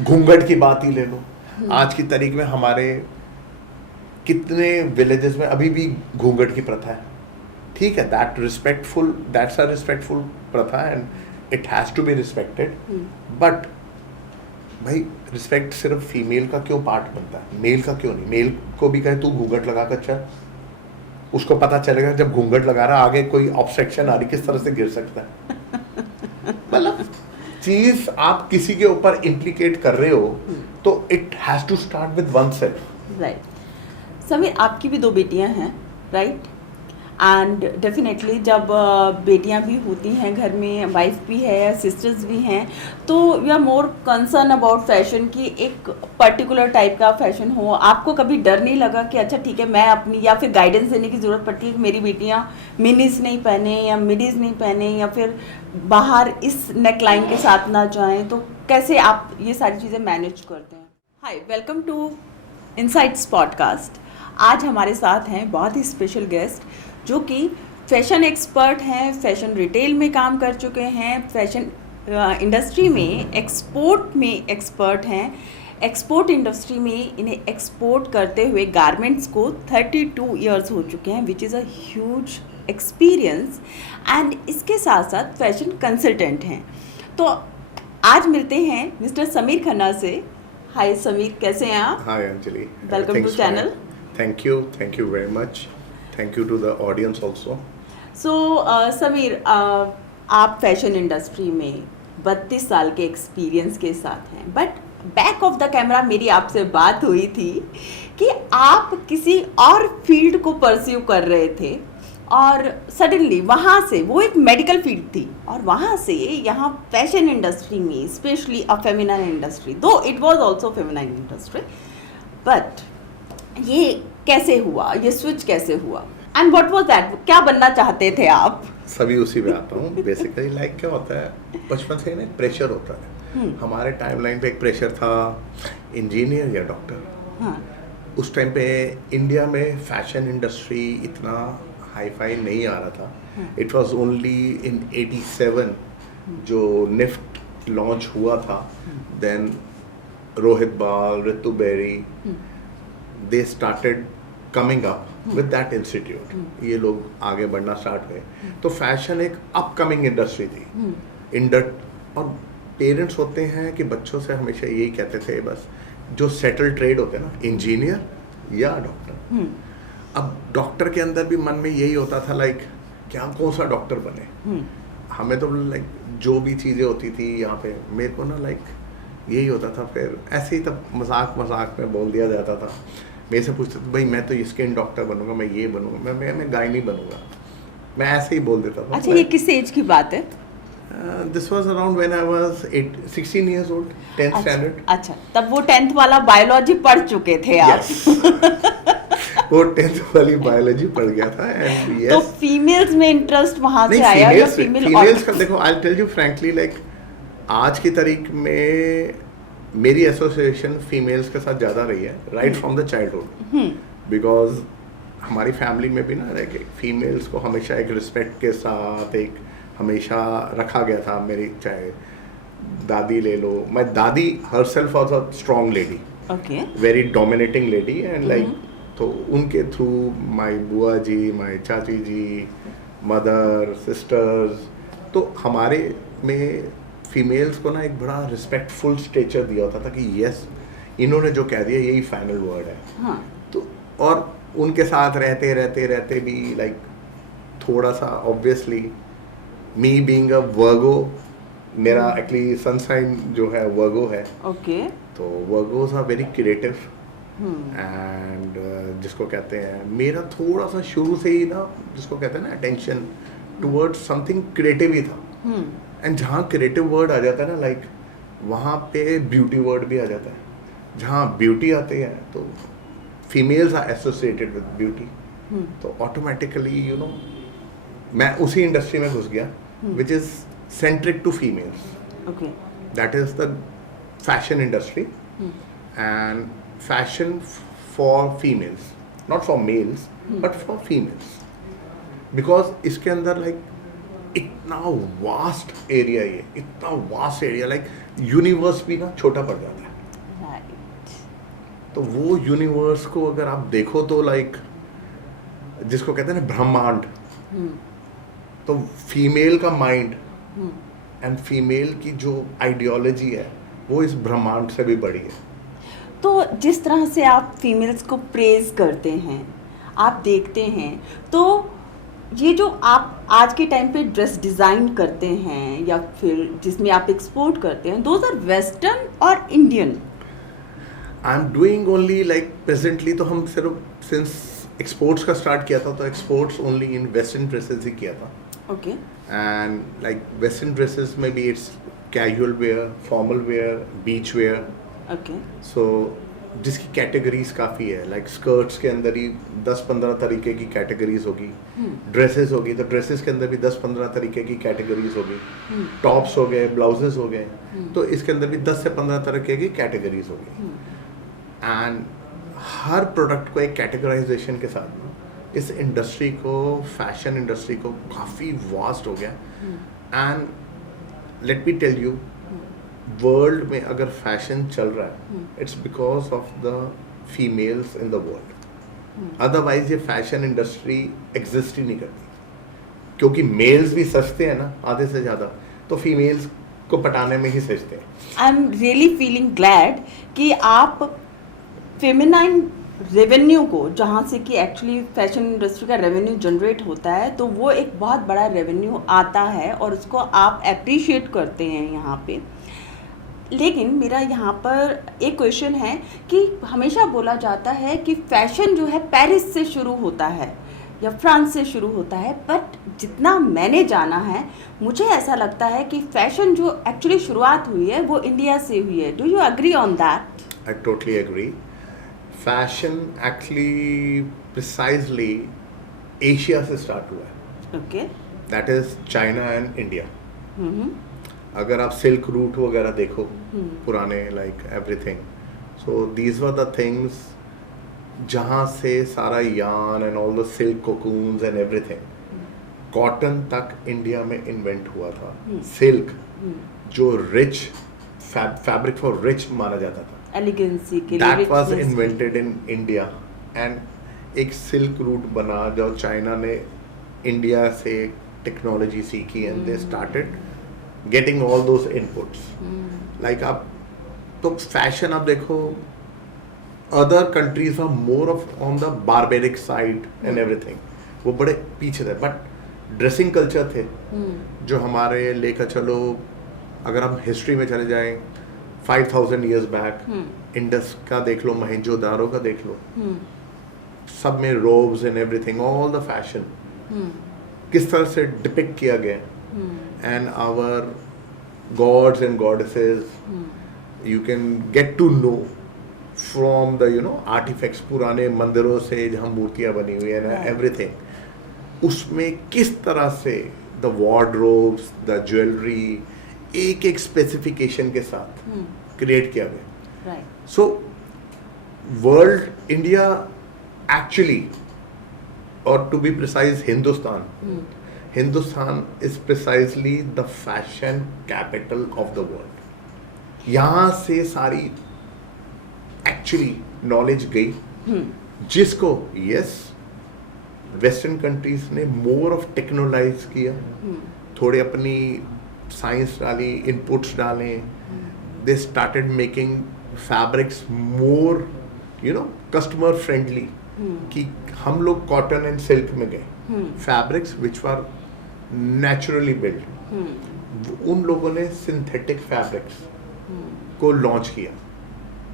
घूंघट की बात ही ले लो, आज की तारीख में हमारे कितने विलेजेस में अभी भी घूंघट की प्रथा है। ठीक है, दैट्स अ रिस्पेक्टफुल प्रथा and it has to be respected, but भाई रिस्पेक्ट सिर्फ फीमेल का क्यों पार्ट बनता है, मेल का क्यों नहीं? मेल को भी कहे तू घूंघट लगा कर चल, उसको पता चलेगा जब घूंघट लगा रहा आगे कोई ऑब्स्ट्रक्शन आ रही किस तरह से गिर सकता है। मतलब चीज आप किसी के ऊपर इम्प्लीकेट कर रहे हो तो it has to start with oneself. Right. Sameer, आपकी भी 2 बेटियां हैं, राइट? एंड डेफिनेटली जब बेटियां भी होती हैं घर में, वाइफ भी है, सिस्टर्स भी हैं, तो we are more concern about fashion की एक पर्टिकुलर टाइप का फैशन हो। आपको कभी डर नहीं लगा कि अच्छा ठीक है, मैं अपनी, या फिर गाइडेंस देने की ज़रूरत पड़ती है कि मेरी बेटियां मिनीज नहीं पहने या मिडीज नहीं पहने या फिर बाहर इस नेकलाइन के साथ ना जाएं, तो कैसे आप ये सारी चीज़ें मैनेज करते हैं? हाय, वेलकम टू इनसाइट्स पॉडकास्ट। आज हमारे साथ हैं बहुत ही स्पेशल गेस्ट जो कि फैशन एक्सपर्ट हैं, फैशन रिटेल में काम कर चुके हैं, फैशन इंडस्ट्री में एक्सपोर्ट में एक्सपर्ट हैं। एक्सपोर्ट इंडस्ट्री में इन्हें एक्सपोर्ट करते हुए गारमेंट्स को 32 इयर्स हो चुके हैं, which is a huge experience. And इसके साथ साथ फैशन कंसल्टेंट हैं। तो आज मिलते हैं मिस्टर समीर खन्ना से। हाय समीर, कैसे हैं आप? Hi Anjali, welcome to channel. Thank you very much. Thank you to the audience also. So Sameer, आप फैशन इंडस्ट्री में 32 साल के एक्सपीरियंस के साथ हैं, but back of the camera मेरी आपसे बात हुई थी कि आप किसी और फील्ड को परस्यू कर रहे थे और सडनली वहाँ से, वो एक मेडिकल फील्ड थी, और वहाँ से यहाँ फैशन इंडस्ट्री में, स्पेशली अ फेमिनाइन इंडस्ट्री, दो it was also feminine industry, but ये कैसे हुआ, ये स्विच कैसे हुआ, एंड व्हाट वाज दैट? क्या बनना चाहते थे आप? सभी उसी पे आता हूँ। बेसिकली लाइक क्या होता है, बचपन से ना प्रेशर होता है। हमारे टाइमलाइन पे एक प्रेशर था, इंजीनियर या डॉक्टर। हाँ। उस टाइम पे इंडिया में फैशन इंडस्ट्री इतना हाई फाई नहीं आ रहा था। इट वाज ओनली इन 87 जो निफ्ट लॉन्च हुआ था। Then Rohit Bal, Ritu Beri, they started coming up with that institute. ये लोग आगे बढ़ना स्टार्ट हुए, तो फैशन एक अपकमिंग इंडस्ट्री थी। और पेरेंट्स होते हैं कि बच्चों से हमेशा यही कहते थे, बस जो सेटल ट्रेड होते हैं ना, इंजीनियर या डॉक्टर। अब डॉक्टर के अंदर भी मन में यही होता था, लाइक क्या कौन सा डॉक्टर बने। हमें तो लाइक जो भी चीज़ें होती थी यहाँ पे, मेरे को ना लाइक यही होता था। फिर ऐसे ही तब मजाक में बोल दिया जाता था। मेरे से पूछते थे, भाई मैं तो स्किन डॉक्टर बनूंगा, मैं ये बनूंगा, मैं गायनी बनूंगा, मैं ऐसे ही बोल देता था। अच्छा, ये किस एज की बात है? This was around when I was 16 years old, 10th standard. अच्छा, तब वो 10th वाला बायोलॉजी पढ़ चुके थे आप? वो 10th वाली बायोलॉजी पढ़ गया था। एंड यस, तो फीमेल्स में इंटरेस्ट वहां से आया या फीमेल्स का देखो, I tell you frankly, like आज की तारीख में मेरी एसोसिएशन फीमेल्स के साथ ज़्यादा रही है, right from the childhood. Because हमारी फैमिली में भी ना फीमेल्स को हमेशा एक रिस्पेक्ट के साथ एक हमेशा रखा गया था। मेरी चाहे दादी ले लो, माई दादी her self was a strong lady, very dominating lady, and like तो उनके थ्रू माई बुआ जी, माई चाची जी, मदर, सिस्टर्स, तो हमारे में फीमेल्स को ना एक बड़ा रिस्पेक्टफुल स्टेचर दिया होता था कि यस, इन्होंने जो कह दिया यही फाइनल वर्ड है। हाँ। तो और उनके साथ रहते भी लाइक थोड़ा सा ऑब्वियसली, मी बीइंग अ वर्गो, मेरा एक्चुअली सन साइन जो है वर्गो है। ओके। तो Virgos are very creative and जिसको कहते हैं, मेरा थोड़ा सा शुरू से ही ना, जिसको कहते हैं ना, अटेंशन टुवर्ड्स समथिंग क्रिएटिव ही था। एंड जहाँ क्रिएटिव वर्ड आ जाता है ना, लाइक वहाँ पे ब्यूटी वर्ड भी आ जाता है। जहाँ ब्यूटी आते हैं तो females are associated with beauty, तो ऑटोमेटिकली यू नो मैं उसी इंडस्ट्री में घुस गया which is centric to females. That is the fashion industry and fashion for females, not for males but for females, because इसके अंदर लाइक इतना vast area, ये इतना वास्ट एरिया, लाइक यूनिवर्स भी ना छोटा पड़ जाता है। राइट। तो वो यूनिवर्स को अगर आप देखो तो लाइक जिसको कहते हैं ना ब्रह्मांड, तो फीमेल का माइंड एंड फीमेल की जो आइडियोलॉजी है वो इस ब्रह्मांड से भी बड़ी है। तो जिस तरह से आप फीमेल्स को प्रेज करते हैं, आप देखते हैं, तो ये जो आप आज के टाइम पे ड्रेस डिज़ाइन करते हैं या फिर जिसमें आप एक्सपोर्ट करते हैं, दोज आर वेस्टर्न और Indian? I am doing only like presently, तो हम सिर्फ सिंस एक्सपोर्ट्स का स्टार्ट किया था तो exports only in western dresses ही किया था। Okay. And like western dresses में भी it's casual wear, formal wear, beach wear. Okay. So जिसकी कैटेगरीज काफ़ी है, लाइक स्कर्ट्स के अंदर ही 10-15 तरीके की कैटेगरीज होगी, ड्रेसेस होगी तो ड्रेसेस के अंदर भी 10-15 तरीके की कैटेगरीज होगी, टॉप्स हो गए, ब्लाउजेस हो गए, तो इसके अंदर भी 10 से 15 तरीके की कैटेगरीज होगी। एंड हर प्रोडक्ट को एक कैटेगराइजेशन के साथ ना इस इंडस्ट्री को, फैशन इंडस्ट्री को काफ़ी वास्ट हो गया। And let me tell you, world में अगर फैशन चल रहा है it's because of the females in the world. Otherwise ये फैशन इंडस्ट्री एग्जिस्ट ही नहीं करती, क्योंकि मेल्स भी सजते हैं ना आधे से ज़्यादा, तो फीमेल्स को पटाने में ही सजते हैं। I am really feeling glad कि आप फेमिनाइन रेवेन्यू को, जहाँ से कि एक्चुअली फैशन इंडस्ट्री का रेवेन्यू जनरेट होता है, तो वो एक बहुत बड़ा रेवेन्यू आता है और उसको आप अप्रिशिएट करते हैं यहाँ पे। लेकिन मेरा यहाँ पर एक क्वेश्चन है कि हमेशा बोला जाता है कि फैशन जो है पेरिस से शुरू होता है या फ्रांस से शुरू होता है, बट जितना मैंने जाना है मुझे ऐसा लगता है कि फैशन जो एक्चुअली शुरुआत हुई है वो इंडिया से हुई है। Do you agree on that? I totally agree. Fashion actually precisely Asia से स्टार्ट हुआ है। Okay. That is China and India. अगर आप सिल्क रूट वगैरह देखो पुराने, like everything, so these were the things जहाँ से सारा yarn and all the silk cocoons and everything, cotton तक इंडिया में इन्वेंट हुआ था। सिल्क जो रिच फैब्रिक फॉर रिच माना जाता था, एलिगेंसी के लिए, that was richness invented in India. And एक सिल्क रूट बना जो चाइना ने इंडिया से टेक्नोलॉजी सीखी and they started getting all those inputs. Like आप तो फैशन आप देखो, other countries are more of on the barbaric side and everything, वो बड़े पीछे थे। बट ड्रेसिंग कल्चर थे जो हमारे लेकर चलो, अगर हम हिस्ट्री में चले जाएं 5000 ईयर्स बैक, इंडस का देख लो, मोहनजोदारो का देख लो, सब में robes and everything, all the fashion किस तरह से डिपिक्ट किया गया। And our gods and goddesses, you can get to know from the artifacts, पुराने मंदिरों से जहाँ मूर्तियाँ बनी हुई है ना, एवरीथिंग, उसमें किस तरह से द वार्डरोब्स, द ज्वेलरी एक एक स्पेसिफिकेशन के साथ क्रिएट किया गया। सो वर्ल्ड, इंडिया एक्चुअली, और to be precise Hindustan is precisely the fashion capital of the world. यहाँ से सारी एक्चुअली नॉलेज गई, जिसको यस वेस्टर्न कंट्रीज ने मोर ऑफ टेक्नोलाइज किया, थोड़े अपनी साइंस डाली, इनपुट्स डाले, they started making fabrics more customer friendly, कि हम लोग कॉटन एंड सिल्क में गए, फैब्रिक्स विच वर नेचुरली बिल्ड, उन लोगों ने सिंथेटिक फैब्रिक्स को लॉन्च किया।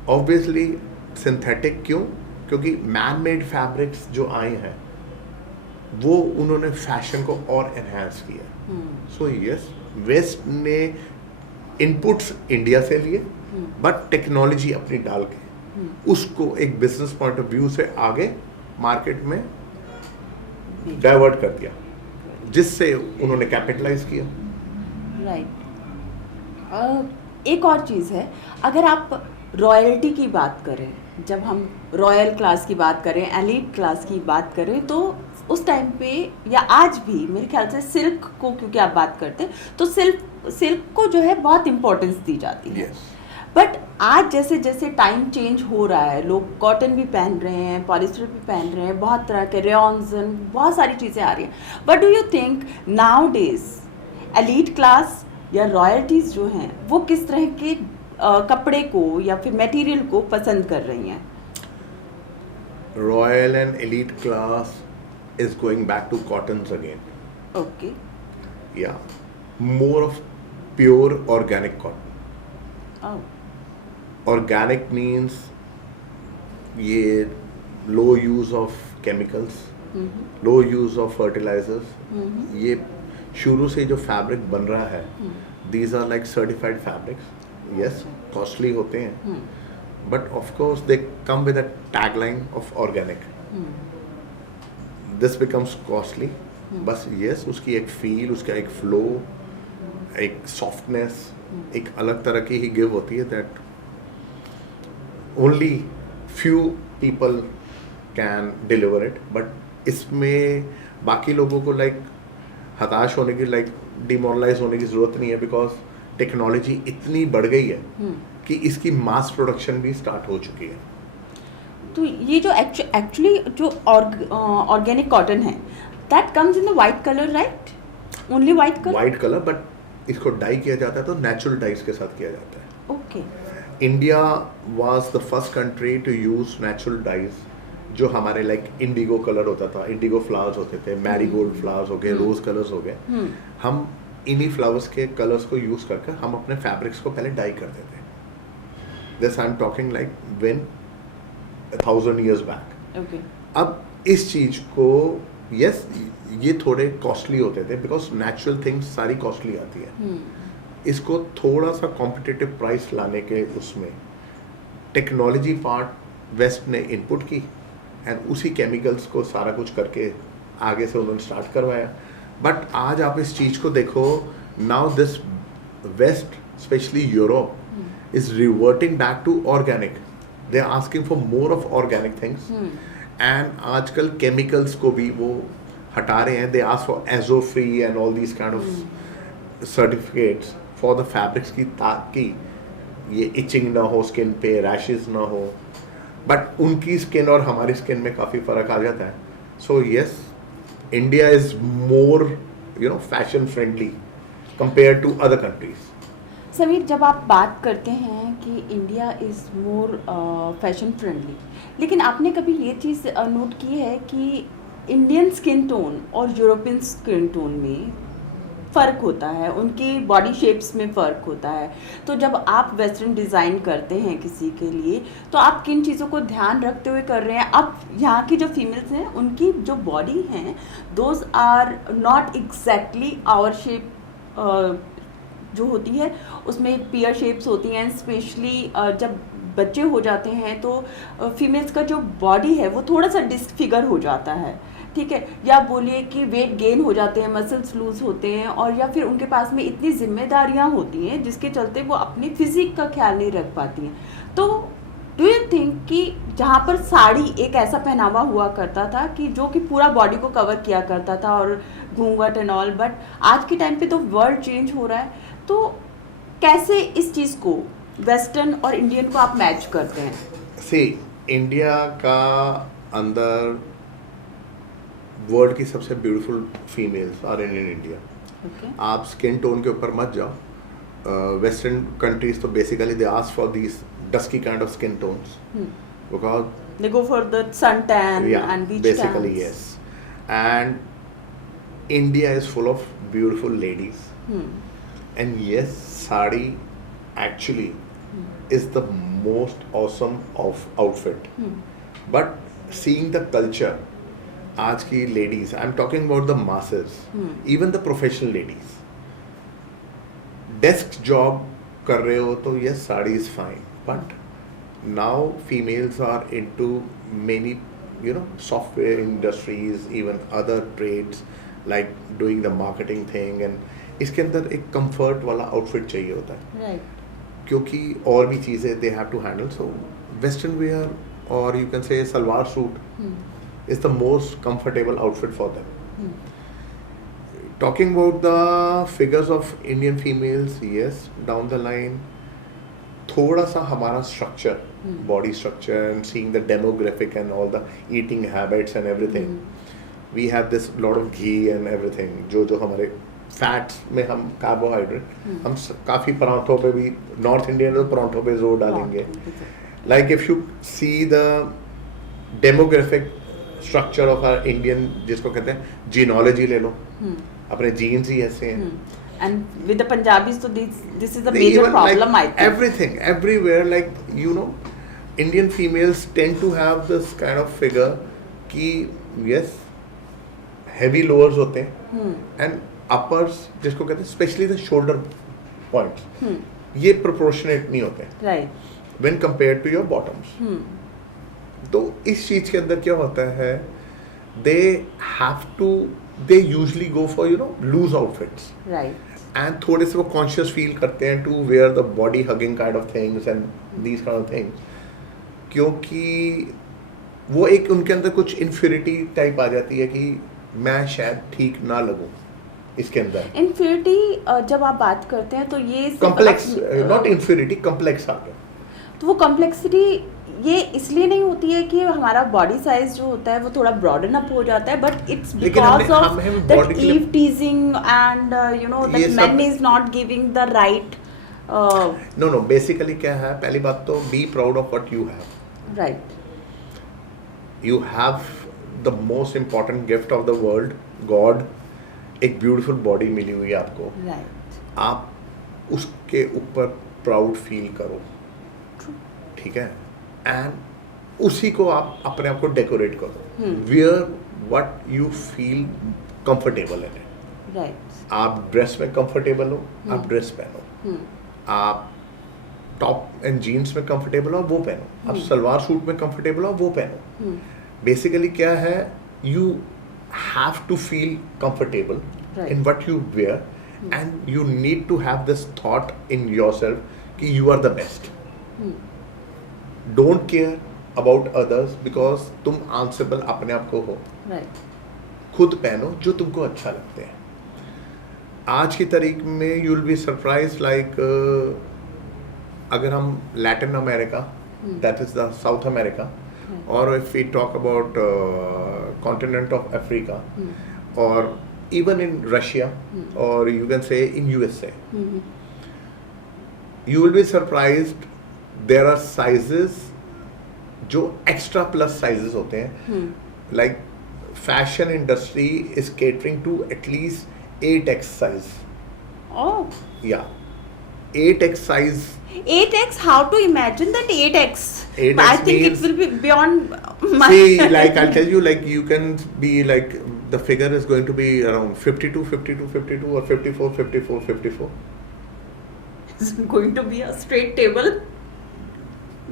ऑब्वियसली सिंथेटिक क्यों? क्योंकि मैन मेड फैब्रिक्स जो आए हैं वो उन्होंने फैशन को और एनहांस किया। सो यस, वेस्ट ने इनपुट्स इंडिया से लिए, बट टेक्नोलॉजी अपनी डाल के उसको एक बिजनेस पॉइंट ऑफ व्यू से आगे मार्केट में डाइवर्ट कर दिया, जिससे उन्होंने कैपिटलाइज किया। राइट। एक और चीज़ है, अगर आप रॉयल्टी की बात करें, जब हम रॉयल क्लास की बात करें, एलीट क्लास की बात करें, तो उस टाइम पे या आज भी मेरे ख्याल से सिल्क को, क्योंकि आप बात करते हैं तो सिल्क को जो है बहुत इम्पोर्टेंस दी जाती है। Yes. बट आज जैसे जैसे टाइम चेंज हो रहा है, लोग कॉटन भी पहन रहे हैं, पॉलिस्टर भी पहन रहे हैं, बहुत तरह के रेयॉन्स, बहुत सारी चीज़ें आ रही हैं। But do you think now days elite class या रॉयल्टीज़ जो हैं वो किस तरह के कपड़े को या फिर मटेरियल को पसंद कर रही हैं? Royal and elite class is going back to cottons again. Okay. Yeah, more of pure organic cotton. Organic means ये low use of chemicals, low use of fertilizers. ये शुरू से जो फैब्रिक बन रहा है, these are like certified fabrics. Yes, costly होते हैं, but of course they come with a tagline of organic. This becomes costly. बस yes, उसकी एक feel, उसका एक flow, एक softness, एक अलग तरह की ही give होती है that only few people can deliver it. But इसमें बाकी लोगों को like हताश होने की, like demoralize होने की ज़रूरत नहीं है, because टेक्नोलॉजी इतनी बढ़ गई है कि इसकी मास प्रोडक्शन भी स्टार्ट हो चुकी है। तो ये जो एक्चुअली जो ऑर्गेनिक कॉटन है, that comes in the white colour, right? Only white colour? White colour, but इसको डाई किया जाता है तो नेचुरल डाइज के साथ किया जाता है। Okay. India was the first country to use natural dyes, जो हमारे लाइक इंडिगो कलर होता था, इंडिगो फ्लावर्स होते थे, मैरीगोल्ड फ्लावर्स हो गए, रोज कलर्स हो गए, हम इन्हीं फ्लावर्स के कलर्स को यूज करके हम अपने फैब्रिक्स को पहले डाई करते थे। This I am talking like when 1000 years back. Okay. अब इस चीज को यस ये थोड़े कॉस्टली होते थे, बिकॉज नेचुरल थिंग्स सारी कॉस्टली आती है। इसको थोड़ा सा कॉम्पिटिटिव प्राइस लाने के उसमें टेक्नोलॉजी पार्ट वेस्ट ने इनपुट की, एंड उसी केमिकल्स को सारा कुछ करके आगे से उन्होंने स्टार्ट करवाया। बट आज आप इस चीज को देखो, now this West specially Europe is reverting back to organic. They are asking for more of organic things, and आजकल केमिकल्स को भी वो हटा रहे हैं। They ask for azo free and all these kind of certificates for the fabrics की, ताकि ये इचिंग ना हो स्किन पे, रैशेस ना हो। बट उनकी स्किन और हमारी स्किन में काफ़ी फ़र्क आ जाता है। So yes, India is more, fashion friendly compared to other countries. Sameer, जब आप बात करते हैं कि India is more fashion friendly, लेकिन आपने कभी ये चीज़ नोट की है कि इंडियन स्किन टोन और यूरोपियन स्किन टोन में फ़र्क होता है, उनकी बॉडी शेप्स में फ़र्क होता है। तो जब आप वेस्टर्न डिज़ाइन करते हैं किसी के लिए, तो आप किन चीज़ों को ध्यान रखते हुए कर रहे हैं? अब यहाँ की जो फीमेल्स हैं, उनकी जो बॉडी हैं, those are not exactly our shape जो होती है, उसमें पियर शेप्स होती हैं। स्पेशली जब बच्चे हो जाते हैं तो फीमेल्स का जो बॉडी है वो थोड़ा सा डिसफिगर हो जाता है, ठीक है, या बोलिए कि वेट गेन हो जाते हैं, मसल्स लूज होते हैं, और या फिर उनके पास में इतनी जिम्मेदारियां होती हैं जिसके चलते वो अपनी फिजिक का ख्याल नहीं रख पाती हैं। तो डू यू थिंक कि जहाँ पर साड़ी एक ऐसा पहनावा हुआ करता था कि जो कि पूरा बॉडी को कवर किया करता था और घूंघट एंड ऑल, बट आज के टाइम पे तो वर्ल्ड चेंज हो रहा है, तो कैसे इस चीज़ को वेस्टर्न और इंडियन को आप मैच करते हैं? सी, इंडिया का अंदर वर्ल्ड की सबसे beautiful females are in India. आप स्किन टोन के ऊपर मत जाओ। वेस्टर्न कंट्रीज तो basically they ask for these dusky kind of skin tones, because they go for the sun tan and beach basically tans. yes, and India is full of beautiful ladies, and yes, sari actually is the most awesome of outfit, but seeing the culture, आज की ladies, I'm talking about the masses, even the professional ladies, desk job कर रहे हो तो yes, sari is fine, but now females are into many software industries, even other trades like doing the marketing thing, and इसके अंदर एक comfort वाला outfit चाहिए होता है, Right. क्योंकि और भी चीज़ें they have to handle. So western wear, or you can say salwar suit, is the most comfortable outfit for them. Talking about the figures of Indian females, yes, down the line, थोड़ा सा हमारा structure, body structure and seeing the demographic and all the eating habits and everything, we have this lot of ghee and everything, जो हमारे fats में हम carbohydrate हम काफ़ी पराठों पे भी नॉर्थ इंडियन तो पराठों पे जोर डालेंगे. Like if you see the demographic structure of our Indian, जिसको कहते हैं जीनोलॉजी ले लो, अपने जीन्स ही ऐसे हैं. And with the Punjabis, so this is a major problem, like, I think. Everything, everywhere, like, you know, Indian females tend to have this kind of figure कि yes, heavy lowers होते हैं and uppers, जिसको कहते हैं specially the shoulder points, ये proportionate नहीं होते हैं Right. When compared to your bottoms. तो इस चीज के अंदर क्या होता है, they usually go for you know loose outfits Right. And थोड़े से वो कॉन्शियस फील करते हैं to wear the body hugging kind of things and these kind of things, क्योंकि वो एक उनके अंदर कुछ इन्फ्योरिटी टाइप आ जाती है कि मैं शायद ठीक ना लगूं इसके अंदर. Inferiority जब आप बात करते हैं तो ये कॉम्प्लेक्स, नॉट इन्फ्योरिटी, कॉम्प्लेक्स आ गया. तो वो कॉम्प्लेक्सिटी ये इसलिए नहीं होती है कि हमारा बॉडी साइज जो होता है वो थोड़ा ब्रॉडन अप हो जाता है, but it's because of that eve teasing and you know that man is not giving the right. No basically क्या है, पहली बात तो be proud of what you have. Right. You have the most important gift of the world, God. एक beautiful body मिली हुई है आपको. राइट. आप उसके ऊपर प्राउड फील करो, ठीक है, एंड उसी को आप अपने आप को डेकोरेट करो. Wear what you feel comfortable in it. Right. आप ड्रेस में कंफर्टेबल हो, आप ड्रेस पहनो. आप टॉप एंड जीन्स में कंफर्टेबल हो, वो पहनो. आप सलवार सूट में कंफर्टेबल हो, वो पहनो. बेसिकली क्या है, you have to feel comfortable in what you wear and you need to have this thought in yourself कि you are the best. Don't care about others because तुम आंसरेबल अपने आप को हो. राइट. खुद पहनो जो तुमको अच्छा लगते हैं. आज की तारीख में you will be surprise like अगर हम Latin America, that is the South America, और if we talk about continent of Africa, और even in Russia, or you can say in USA, you will be surprised there are sizes जो extra plus sizes होते हैं. Like fashion industry is catering to at least 8x size. Oh. Yeah, 8x size. 8x, how to imagine that 8x? 8x I think means- it will be beyond my See, like I'll tell you, like you can be like the figure is going to be around 52, 52, 52 or 54, 54, 54. Is it going to be a straight table?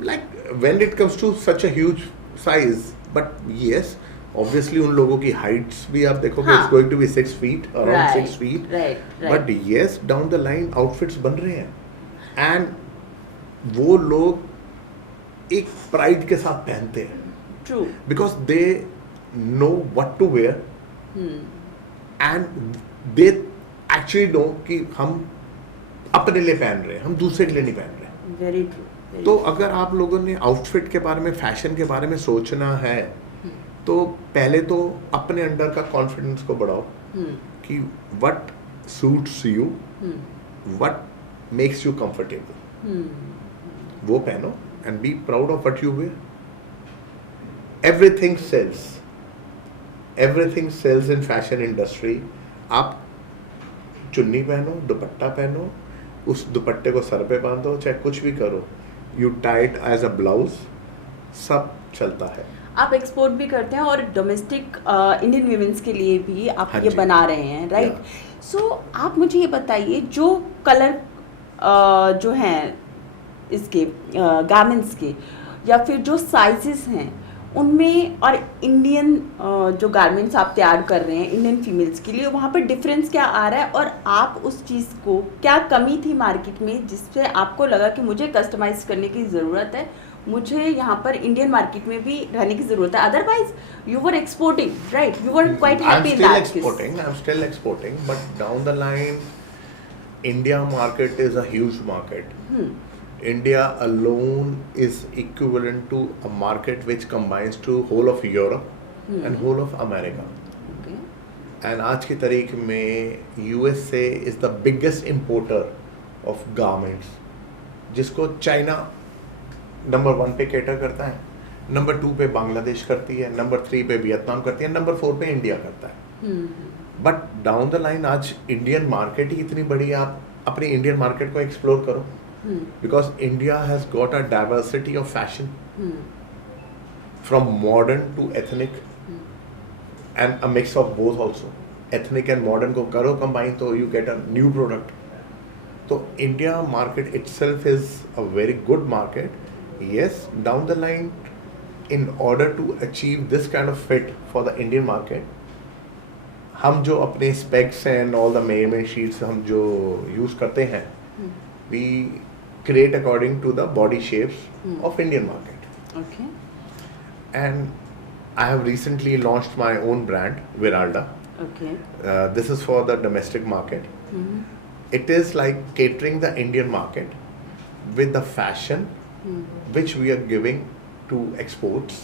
Like when it comes to such a huge size, but yes, obviously उन लोगों की heights भी आप देखोगे, हाँ. it's going to be 6 feet, around Right, 6 feet. right. But yes, down the line outfits बन रहे हैं, and वो लोग एक pride के साथ पहनते हैं. True. Because they know what to wear. And they actually know कि हम अपने लिए पहन रहे हैं, हम दूसरे के लिए नहीं पहन रहे. Very true. Very तो अगर आप लोगों ने आउटफिट के बारे में, फैशन के बारे में सोचना है, तो पहले तो अपने अंडर का कॉन्फिडेंस को बढ़ाओ कि what suits you, what makes you comfortable, वो पहनो and be proud of what you wear. Everything sells, everything sells in fashion industry. आप चुन्नी पहनो, दुपट्टा पहनो, उस दुपट्टे को सर पे बांधो, चाहे कुछ भी करो, you tight as a blouse, सब चलता है. आप एक्सपोर्ट भी करते हैं और डोमेस्टिक इंडियन वीमेंस के लिए भी आप हाँ ये जी. बना रहे हैं, राइट? सो आप मुझे ये बताइए, जो कलर जो हैं इसके गारमेंट्स के, या फिर जो साइजेस हैं उनमें, और इंडियन जो गारमेंट्स आप तैयार कर रहे हैं इंडियन फीमेल्स के लिए, वहाँ पर डिफरेंस क्या आ रहा है, और आप उस चीज़ को, क्या कमी थी मार्केट में जिससे आपको लगा कि मुझे कस्टमाइज करने की ज़रूरत है, मुझे यहाँ पर इंडियन मार्केट में भी रहने की जरूरत है, otherwise you were exporting, right? You were quite I'm happy in still that exporting. I'm still exporting, but down the line, India market is a huge market. India alone is equivalent to a market which combines to whole of Europe and whole of America. Okay, And आज की तारीख में USA is the biggest importer of garments, जिसको China number 1 पे cater करता है, number 2 पे बांग्लादेश करती है, नंबर 3 पे वियतनाम करती है, नंबर 4 पे इंडिया करता है. बट डाउन द लाइन आज इंडियन मार्केट ही इतनी बड़ी है, आप अपनी इंडियन मार्केट को एक्सप्लोर करो, because India has got a diversity of fashion from modern to ethnic and a mix of both also. Ethnic and modern को करो कंबाइन तो you get a new product. तो India market itself is a very good market. Yes, down the line, in order to achieve this kind of fit for the Indian market, हम जो अपने specs and all the measurement sheets हम जो use करते हैं, we create according to the body shapes of Indian market. Okay, And I have recently launched my own brand, Viralda. Okay, This is for the domestic market. It is like catering the Indian market with the fashion which we are giving to exports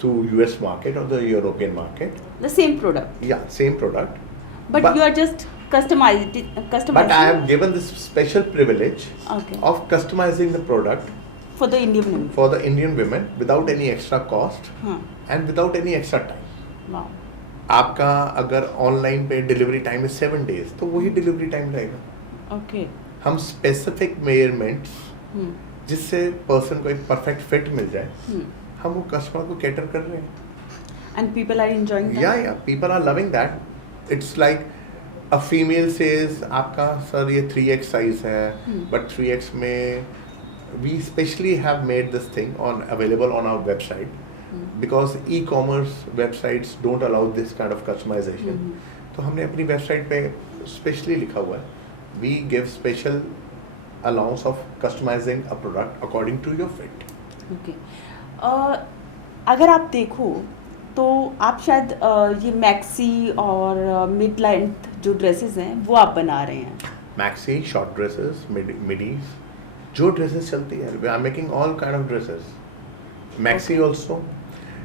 to US market or the European market. The same product, Yeah, same product. But you are just But I have given this special privilege Okay. of customizing the product for the Indian women. for the Indian women without any extra cost हाँ, and without any extra time. Wow, आपका अगर online पे delivery time है 7 days, तो वही delivery time रहेगा. Okay, हम specific measurements जिससे पर्सन को एक परफेक्ट फिट मिल जाए, हम वो कस्टमर को कैटर कर रहे हैं. And people are enjoying that. या people are loving that. It's like a female says आपका सर ये 3x साइज है, बट 3x में we specially have made this thing on available on our website because e-commerce websites don't allow this kind of customisation. तो हमने अपनी website पे specially लिखा हुआ है, we give special allowance of customizing a product according to your fit. Okay, अगर आप देखो तो आप शायद ये मैक्सी और मिड लेंथ जो ड्रेसेस हैं वो आप बना रहे हैं. Maxi, short dresses, middies, जो dresses चलती है, we are making all kind of dresses. Maxi also,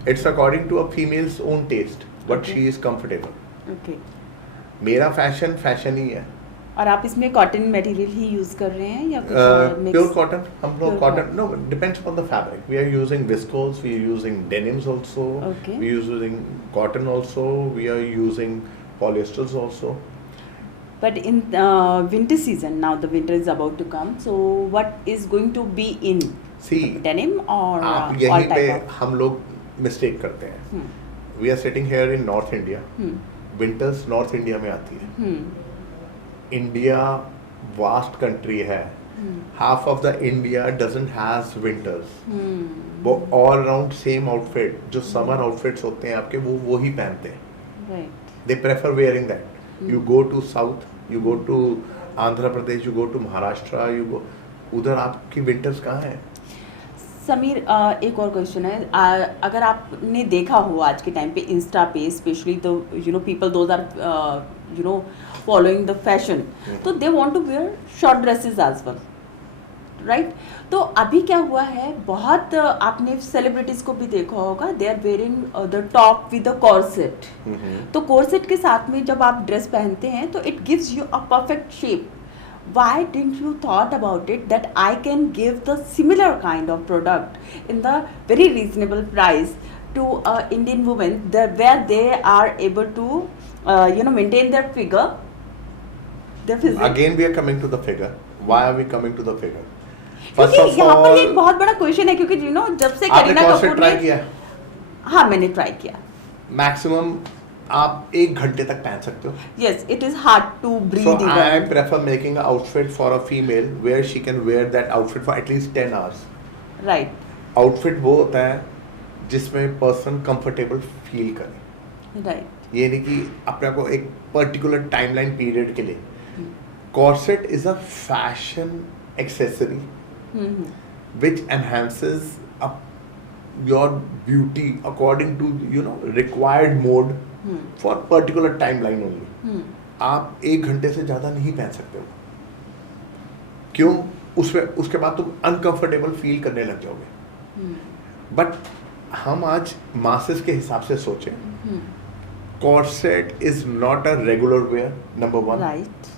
it's according to a female's own taste, what Okay. she is comfortable. Okay, मेरा फैशन ही है. और आप इसमें कॉटन मटेरियल ही यूज कर रहे हैं या कुछ और mix? Pure cotton, हम लोग Pure cotton, cotton. no, it depends on the fabric. We are using viscose, we are using denims also, Okay. we are using cotton also, we are using polyesters also. But in winter season, now the winter is about to come, so what is going to be in See, denim or आप all यहीं पे type of? हम लोग mistake करते हैं. Hmm, we are sitting here in North India. Hmm, winters North India में आती है. हम्म, इंडिया वास्ट कंट्री है. Half of the India doesn't has winters. वो ऑल राउंड सेम आउटफिट जो समर आउटफिट्स होते हैं आपके वो ही पहनते हैं. right. They prefer wearing that. You go to south, you go to Andhra Pradesh, you go to Maharashtra, you go उधर आपकी विंटर्स कहाँ है. समीर, एक और क्वेश्चन है. अगर आपने देखा हो आज के टाइम पे इंस्टा पे स्पेशली तो people those are following the fashion, तो they want to wear short dresses as well, right? तो अभी क्या हुआ है, बहुत आपने सेलिब्रिटीज को भी देखा होगा, they are wearing the top with the corset. तो कॉर्सेट के साथ में जब आप ड्रेस पहनते हैं तो it gives you a perfect shape. Why didn't you thought about it that I can give the similar kind of product in the very reasonable price to Indian women where they are able to maintain their figure, their physique. Again we are coming to the figure. Why are we coming to the figure? First क्योंकि of यहाँ पर ये all, एक बहुत बड़ा question है, क्योंकि जब से आपने करीना कॉर्सेट कपूर ट्राई ने, किया? हाँ मैंने ट्राई किया. मैक्सिमम आप 1 घंटे तक पहन सकते हो. Yes, it is hard to breathe. So even. I prefer making an outfit for a female where she can wear that outfit for at least 10 hours. Right. Outfit वो होता है जिसमें पर्सन कंफर्टेबल फील करे. Right. ये नहीं कि अपने को एक पर्टिकुलर टाइमलाइन पीरियड के लिए. Corset is a fashion accessory. which enhances up your beauty according to required mode for particular timeline only. आप 1 घंटे से ज़्यादा नहीं पहन सकते हो. क्यों? उसके बाद तुम अनकंफर्टेबल फील करने लग जाओगे. बट हम आज मासेस के हिसाब से सोचें. Corset is not a regular wear, number 1. Right.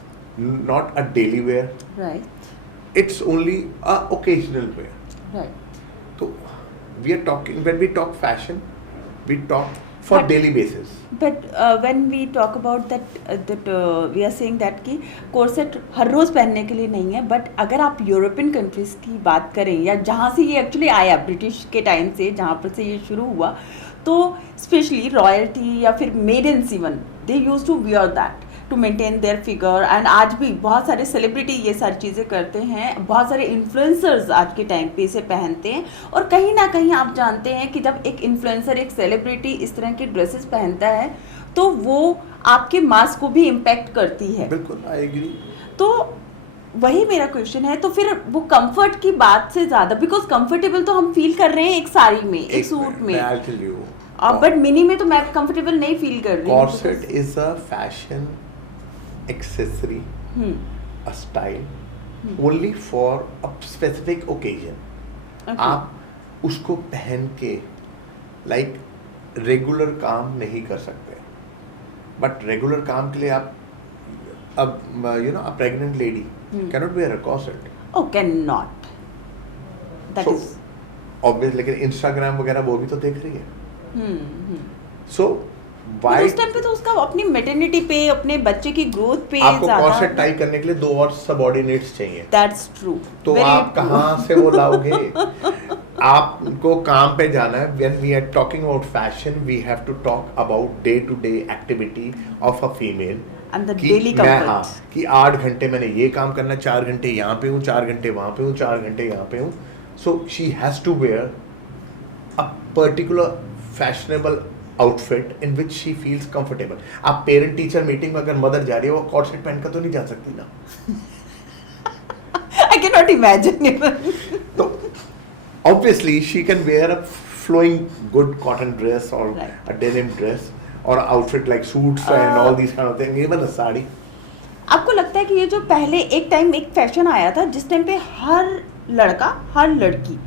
Not a daily wear. Right. It's only a occasional wear. Right. So we are talking, when we talk fashion, we talk for But- daily basis. But when we talk about that we are saying that कि corset हर रोज़ पहनने के लिए नहीं है. But अगर आप European countries की बात करें या जहाँ से ये एक्चुअली आया ब्रिटिश के टाइम से, जहाँ पर से ये शुरू हुआ, तो स्पेशली रॉयल्टी या फिर maidens even they use to wear that to maintain their figure. And आज भी बहुत सारे सेलिब्रिटी ये सारी चीज़ें करते हैं, बहुत सारे इन्फ्लुएंसर्स आज के टाइम पे इसे पहनते हैं. और कहीं ना कहीं आप जानते हैं कि जब एक इन्फ्लुएंसर, एक सेलिब्रिटी इस तरह की ड्रेसेस पहनता है तो वो आपके मास को भी इम्पेक्ट करती है. बिल्कुल, आई एग्री. तो वही मेरा क्वेश्चन है. तो फिर वो कंफर्ट की बात से ज़्यादा, बिकॉज कंफर्टेबल तो हम फील कर रहे हैं एक साड़ी में, एक सूट में, I'll tell you. But mini में तो मैं कंफर्टेबल नहीं फील कर रही हूँ. Corset is a fashion accessory, a style, only for a specific occasion. Okay. आप उसको पहन के लाइक रेगुलर काम नहीं कर सकते. बट रेगुलर काम के लिए आप अब a pregnant lady cannot wear a corset. Oh, cannot. That So, is. obvious, लेकिन इंस्टाग्राम वगैरह वो भी तो देख रही है. सो But वाई उस टाइम पे तो उसका अपनी मेटर्निटी पे, अपने बच्चे की ग्रोथ पे आपको ज़्यादा. कॉर्सेट टाई करने के लिए 2 और सबऑर्डिनेट्स चाहिए. That's true. तो Very आप true. कहाँ से वो लाओगे? आपको काम पे जाना है. When we are talking about fashion, we have to talk about day-to-day activity of a female. And the कि daily मैं comfort. कि 8 घंटे मैंने ये काम करना, 4 घंटे यहाँ पे हूँ, 4 घंटे वहाँ पे हूँ, 4 घंटे यहाँ पे हूँ. So she has to wear a particular fashionable outfit in which she feels comfortable. आप पेरेंट टीचर मीटिंग में अगर मदर जा रही है वो कॉर्सेट पहन कर तो नहीं जा सकती ना. I cannot imagine even. तो obviously she can wear a flowing good cotton dress or Right. a denim dress or a outfit like suits and all these kind of things, even a sari. आपको लगता है कि ये जो पहले एक time एक फैशन आया था जिस टाइम पे हर लड़का, हर लड़की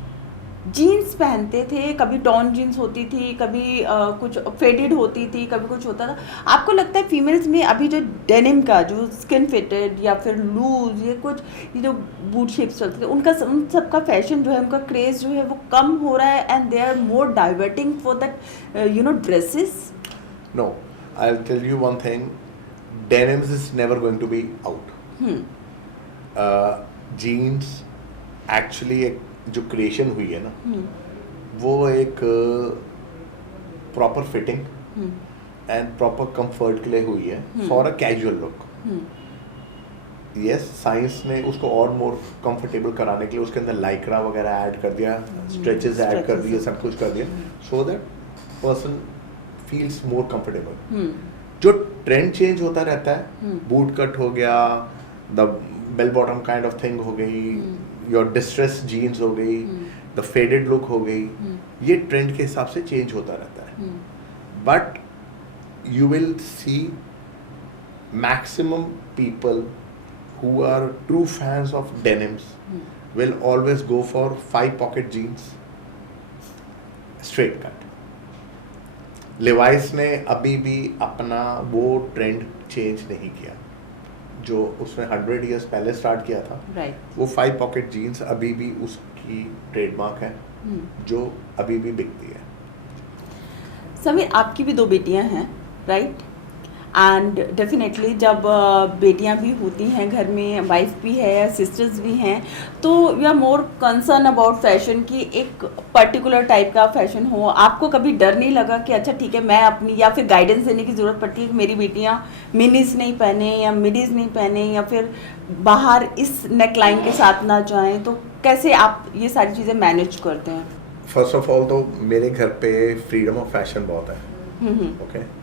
जीन्स पहनते थे, कभी टॉन जीन्स होती थी, कभी कुछ फेडेड होती थी, कभी कुछ होता था. आपको लगता है फीमेल्स में अभी जो डेनिम का जो स्किन फिटेड या फिर लूज, ये कुछ ये जो बूट शेप्स चलते थे, उन सब का फैशन जो है, उनका क्रेज जो है वो कम हो रहा है and they are more diverting for that dresses? No, I'll tell you one thing. Denims is never going to be out. Jeans actually एक जो क्रिएशन हुई है ना, वो एक proper fitting and proper comfort के लिए हुई है for a casual look. Yes, science ने उसको और मोर कंफर्टेबल कराने के लिए उसके अंदर लाइक्रा वगैरह ऐड कर दिया, स्ट्रेचेस ऐड कर दिए, सब कुछ कर दिया, so that person feels more comfortable. जो ट्रेंड चेंज होता रहता है, बूट कट हो गया, the bell bottom kind of thing हो गई, योर डिस्ट्रेस जीन्स हो गई, द फेडेड लुक हो गई, ये ट्रेंड के हिसाब से चेंज होता रहता है. But you will see maximum people who are true fans of denims will always go for 5 pocket jeans, straight cut. Levi's ने अभी भी अपना वो ट्रेंड चेंज नहीं किया जो उसने 100 years पहले स्टार्ट किया था. राइट. वो 5 pocket jeans अभी भी उसकी ट्रेडमार्क है जो अभी भी बिकती है. समीर, आपकी भी 2 बेटियां हैं, राइट? एंड डेफिनेटली जब बेटियां भी होती हैं घर में, वाइफ भी है, सिस्टर्स भी हैं, तो we are more concern about fashion कि एक पर्टिकुलर टाइप का फैशन हो. आपको कभी डर नहीं लगा कि अच्छा ठीक है, मैं अपनी, या फिर गाइडेंस देने की ज़रूरत पड़ती है कि मेरी बेटियां मिनीज नहीं पहने या मिडीज नहीं पहने या फिर बाहर इस नेकलाइन के साथ ना जाएं, तो कैसे आप ये सारी चीज़ें मैनेज करते हैं? फर्स्ट ऑफ ऑल तो मेरे घर पे फ्रीडम ऑफ फैशन बहुत है. ओके,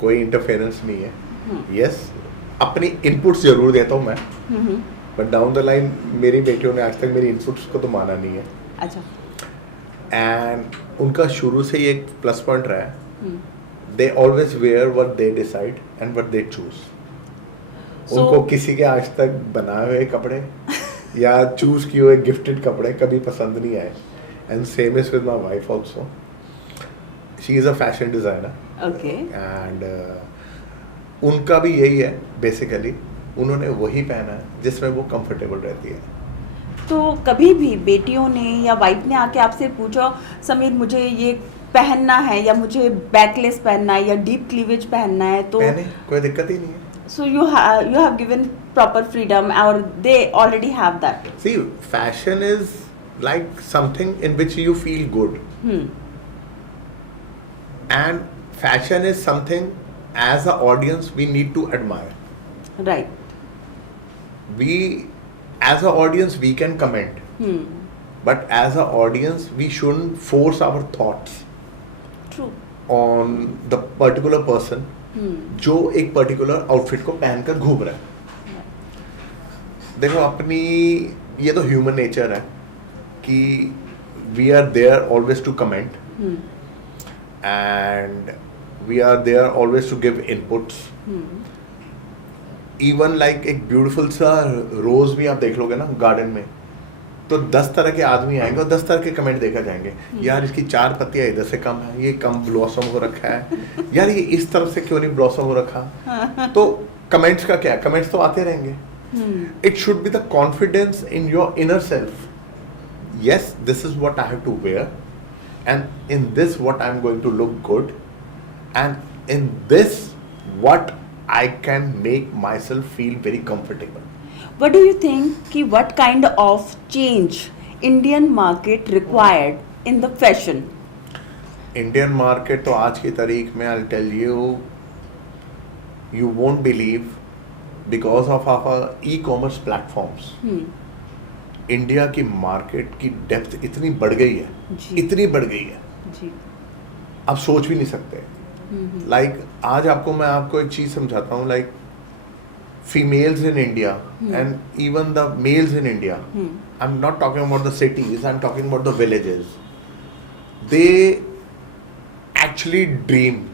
कोई इंटरफेरेंस नहीं है. यस, अपनी इनपुट्स जरूर देता हूँ मैं, बट डाउन द लाइन मेरी बेटियों ने आज तक मेरी इनपुट्स को तो माना नहीं है, अच्छा। एंड उनका शुरू से ही एक प्लस पॉइंट रहा है, hmm, they always wear what they decide and what they choose. So- उनको किसी के आज तक बनाए हुए कपड़े या चूज किए हुए गिफ्टेड कपड़े कभी पसंद नहीं आए, and same is with my wife also. She is a fashion designer okay. And उनका भी यही है बेसिकली, उन्होंने वही पहना है जिसमें वो कंफर्टेबल रहती है। तो कभी भी बेटियों ने या वाइफ ने आके आपसे पूछा समीर मुझे ये पहनना है या मुझे बैकलेस पहनना है या डीप क्लीवेज पहनना है, तो पहने, कोई दिक्कत ही नहीं है। So you have given proper freedom और they already have that. See, fashion is like something in which you feel good, and fashion is something as an audience we need to admire. Right. We, as an audience, we can comment, but as an audience, we shouldn't force our thoughts true. on the particular person जो एक particular outfit को पहनकर घूम रहा है। देखो अपनी, ये तो ह्यूमन नेचर है कि we are there always to comment and we are there always to give inputs. Even like एक ब्यूटीफुल सा रोज भी आप देख लोगे ना गार्डन में, तो 10 तरह के आदमी आएंगे और 10 तरह के कमेंट देखा जाएंगे। यार इसकी 4 पत्तियां इधर से कम है, ये कम ब्लॉसम हो रखा है, यार ये इस तरफ से क्यों नहीं ब्लॉसम हो रखा। तो कमेंट्स का क्या, कमेंट्स तो आते रहेंगे। It should be the confidence in your inner self. Yes, this is what I have to wear, and in this what I'm going to look good, and in this what I can make myself feel very comfortable. What do you think कि what kind of change Indian market required in the fashion? Indian market तो आज की तारीख में I'll tell you, you won't believe, because of our e-commerce platforms, India की market की depth इतनी बढ़ गई है, जी। इतनी बढ़ गई है, जी। आप सोच भी नहीं सकते। लाइक आज मैं आपको एक चीज समझाता हूँ, like females in India and even the males in India, I am not talking about the cities, I am talking about the villages, they actually dream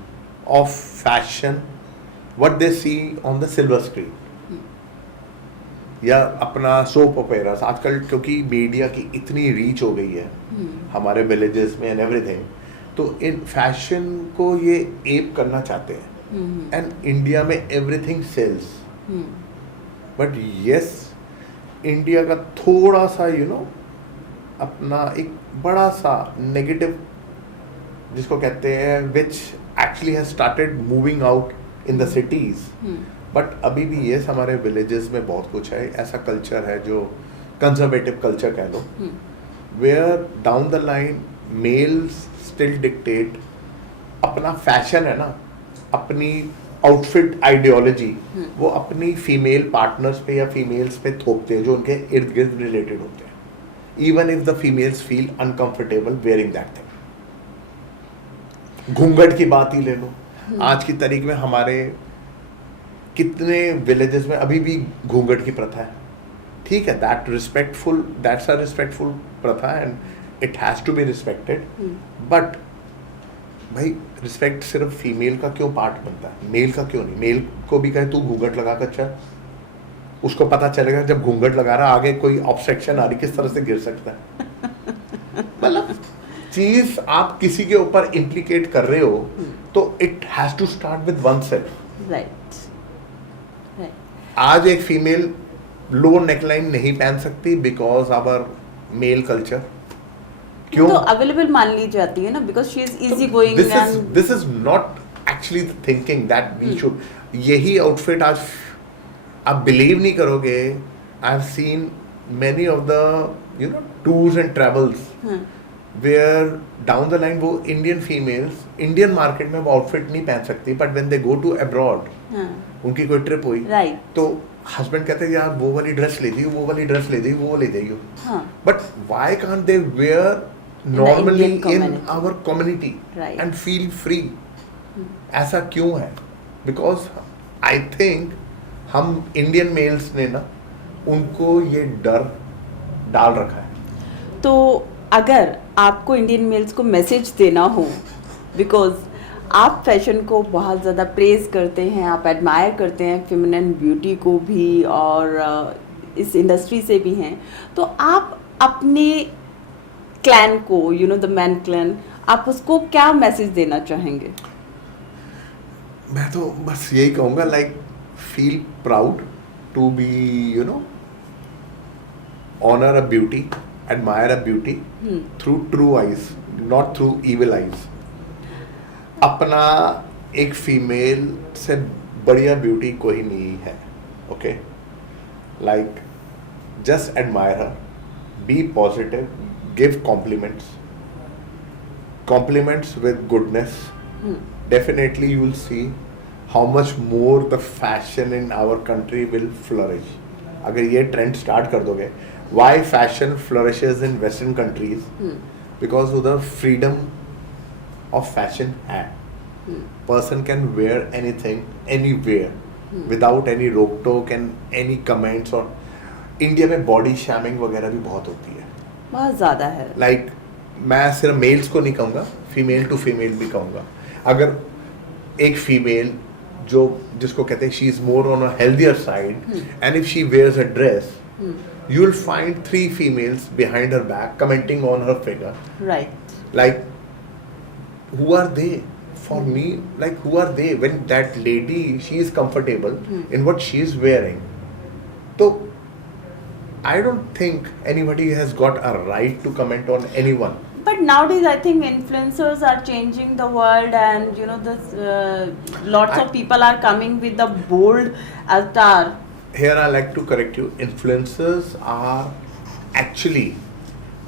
of fashion what they see on the silver screen, या अपना soap ओपेरास आजकल, क्योंकि media की इतनी reach हो गई है हमारे विलेजेस में एंड एवरीथिंग, तो इन फैशन को ये एप करना चाहते हैं, एंड इंडिया में everything sells. But yes, India का थोड़ा सा अपना एक बड़ा सा नेगेटिव जिसको कहते हैं, which actually has started moving out in the cities, but अभी भी ये हमारे विलेजेस में बहुत कुछ है, ऐसा कल्चर है जो कंजर्वेटिव कल्चर कह लो, where down the line males still dictate अपना फैशन है ना, अपनी आउटफिट आइडियोलॉजी वो अपनी फीमेल पार्टनर्स पे या फीमेल्स पे थोपते हैं जो उनके इर्द गिर्द रिलेटेड होते हैं, even if the females feel uncomfortable wearing that thing. घूंघट की बात ही ले लो, आज की तारीख में हमारे कितने विलेजेस में अभी भी घूंघट की प्रथा है। ठीक है, दैट्स अ रिस्पेक्टफुल प्रथा and it has to be respected, but भाई रिस्पेक्ट सिर्फ फीमेल का क्यों पार्ट बनता है, मेल का क्यों नहीं? मेल को भी कहे तू घूंघट लगा कर चल, उसको पता चलेगा जब घूंघट लगा रहा आगे कोई ऑब्स्ट्रक्शन आ रही किस तरह से गिर सकता है। मतलब चीज आप किसी के ऊपर इम्प्लीकेट कर रहे हो तो it has to start with oneself. Right. आज एक फीमेल लो नेकलाइन नहीं पहन सकती बिकॉज आवर मेल कल्चर। क्यों? तो अवेलेबल मान ली जाती है ना, because she is easy going. This is not actually the thinking that we should. यही आउटफिट आज आप बिलीव नहीं करोगे, I have seen many of the tours and travels where down the line वो इंडियन फीमेल्स इंडियन मार्केट में वो outfit नहीं पहन सकती, but when they go to abroad, उनकी कोई ट्रिप हुई तो हस्बैंड कहते हैं यार वो वाली ड्रेस ले दी, वो वाली ड्रेस ले दी, वो ले दी, but why can't they wear normally in our community and feel free? ऐसा क्यों है? बिकॉज आई थिंक हम इंडियन मेल्स ने ना उनको ये डर डाल रखा है। तो अगर आपको इंडियन मेल्स को मैसेज देना हो, बिकॉज आप फैशन को बहुत ज़्यादा प्रेज करते हैं, आप एडमायर करते हैं फेमिनिन ब्यूटी को भी और इस इंडस्ट्री से भी हैं, तो आप अपने क्लैन को, you know the man clan, आप उसको क्या मैसेज देना चाहेंगे? मैं तो बस यही कहूँगा, like feel proud to be, you know, honour a beauty, admire a beauty through true eyes, not through evil eyes. अपना एक फीमेल से बढ़िया ब्यूटी कोई नहीं है, okay? Like just admire her, be positive, give compliments with goodness. Definitely you will see how much more the fashion in our country will flourish. अगर ये trend start कर दोगे, why fashion flourishes in western countries? Because उधर freedom of fashion है. Person can wear anything anywhere without any रोक टोक and any comments. और India में body शैमिंग वगैरह भी बहुत होती है, बहुत ज़्यादा है। लाइक मैं सिर्फ मेल्स को नहीं कहूँगा, फीमेल टू फीमेल भी कहूँगा। अगर एक फीमेल जो जिसको कहते हैं she is more on a healthier side, and if she wears a dress, you will find 3 females behind her back commenting on her figure. Right. Like, who are they? For me, like, who are they when that lady, she is comfortable in what she is wearing? So, I don't think anybody has got a right to comment on anyone. But nowadays, I think influencers are changing the world, and you know, this lots of people are coming with the bold avatar. Here I like to correct you. Influencers are actually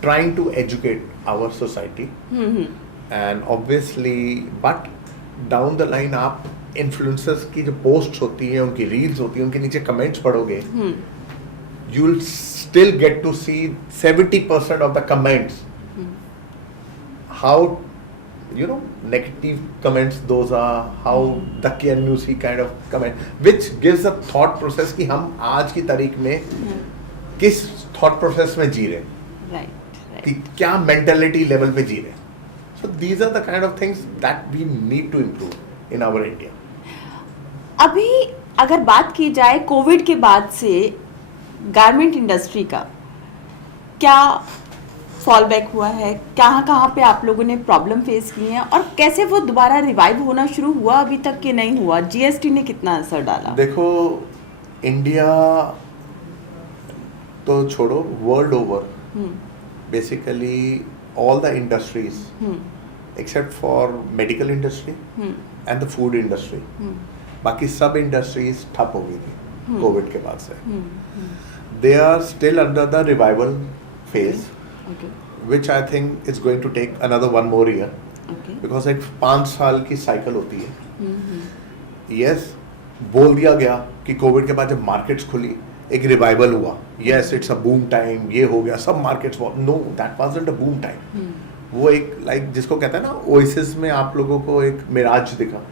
trying to educate our society, and obviously, but down the line आप influencers की जो posts होती हैं, उनकी reels होती हैं, उनके नीचे comments पढ़ोगे, you'll still get to see 70% of the comments. How, you know, negative comments those are, how ducky and nosy kind of comment, which gives a thought process कि हम आज की तारीख में किस thought process में जी रहे हैं, Right. कि क्या mentality level पे जी रहे हैं. So these are the kind of things that we need to improve in our India. अभी अगर बात की जाए कोविड के बाद से गारमेंट इंडस्ट्री का, क्या फॉल बैक हुआ है, कहाँ कहाँ पे आप लोगों ने प्रॉब्लम फेस की हैं, और कैसे वो दोबारा रिवाइव होना शुरू हुआ अभी तक कि नहीं हुआ? जीएसटी ने कितना असर डाला? देखो, इंडिया तो छोड़ो, world over basically all the industries except for medical industry and the food industry, बाकी सब इंडस्ट्रीज ठप हो गई थी कोविड के बाद से. They are still under the revival phase, which I think is going to take another 1 more year. Okay. Because एक 5 साल की साइकिल होती है. Yes, बोल दिया गया कि कोविड के बाद जब मार्केट्स खुली एक रिवाइवल हुआ. Yes, it's a boom time, ये हो गया, सब markets. No, that wasn't a boom time. वो एक लाइक जिसको कहते हैं ना, ओएसिस में आप लोगों को एक मिराज दिखा,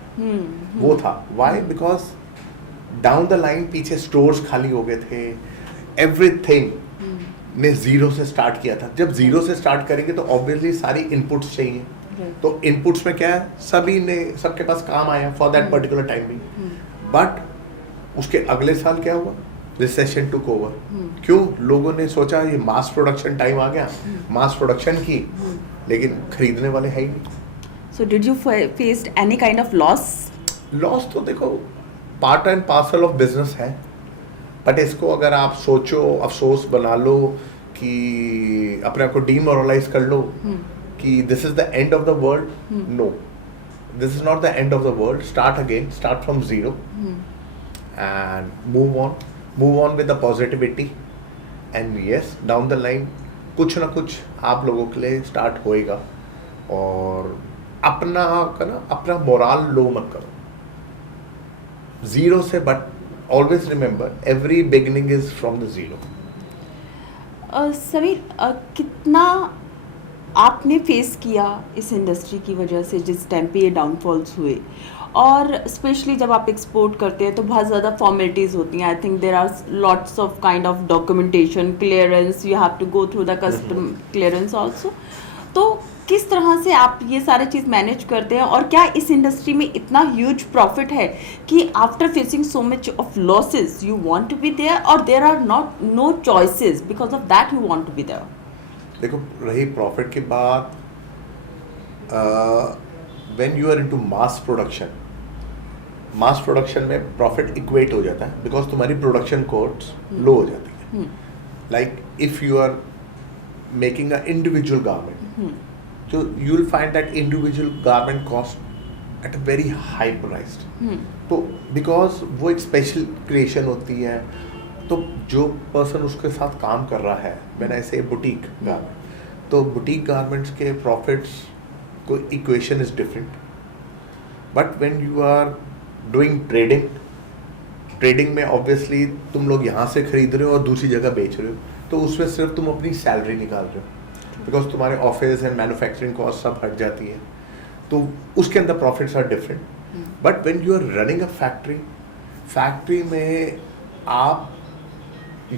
वो था. Why? Because down the line पीछे स्टोर्स खाली हो गए थे, एवरीथिंग ने जीरो से स्टार्ट किया था. जब जीरो से स्टार्ट करेंगे तो ऑब्वियसली सारी इनपुट्स चाहिए. तो इनपुट्स में क्या है, सबके पास काम आया for that particular timing. But उसके अगले साल क्या हुआ, रिसेशन टुक ओवर. क्यों? लोगों ने सोचा ये मास प्रोडक्शन टाइम आ गया, मास प्रोडक्शन की, लेकिन खरीदने वाले है ही नहीं. So did you faced any kind of loss? Loss तो देखो part and parcel of business है, बट इसको अगर आप सोचो, अफसोस बना लो कि अपने आप को डीमोरलाइज कर लो कि this is the end of the world. No, this is not the end of the world. Start again, start from zero and move on with the positivity. And yes, down the line कुछ ना कुछ आप लोगों के लिए start होएगा. और अपना मोराल लो मत करो जीरो से, but always remember every beginning is from the zero. Sameer, कितना आपने फेस किया इस इंडस्ट्री की वजह से जिस टाइम पे ये डाउनफॉल्स हुए, और स्पेशली जब आप एक्सपोर्ट करते हैं तो बहुत ज़्यादा फॉर्मेलिटीज़ होती हैं. I think there are lots of kind of documentation, clearance, you have to go through the custom clearance also. तो किस तरह से आप ये सारे चीज़ मैनेज करते हैं, और क्या इस इंडस्ट्री में इतना ह्यूज प्रॉफिट है कि after facing so much of losses you want to be there, और there are not no choices, because of that you want to be there? देखो, रही प्रॉफिट की बात, when you are into mass production में profit equate हो जाता है, because तुम्हारी प्रोडक्शन कॉस्ट लो हो जाती है. Like if you are making a individual garment, so you'll find that individual garment cost at a very high price. तो because वो एक स्पेशल क्रिएशन होती है, तो जो पर्सन उसके साथ काम कर रहा है, मैंने ऐसे बुटीक गारमेंट, तो बुटीक गारमेंट्स के प्रॉफिट्स को equation is different. But when you are doing trading में ऑब्वियसली तुम लोग यहाँ से खरीद रहे हो और दूसरी जगह बेच रहे हो, तो उसमें सिर्फ तुम अपनी सैलरी निकाल रहे हो, बिकॉज तुम्हारे ऑफिस एंड मैन्युफैक्चरिंग कॉस्ट सब हट जाती है, तो उसके अंदर profits are different. But when you are running a factory में आप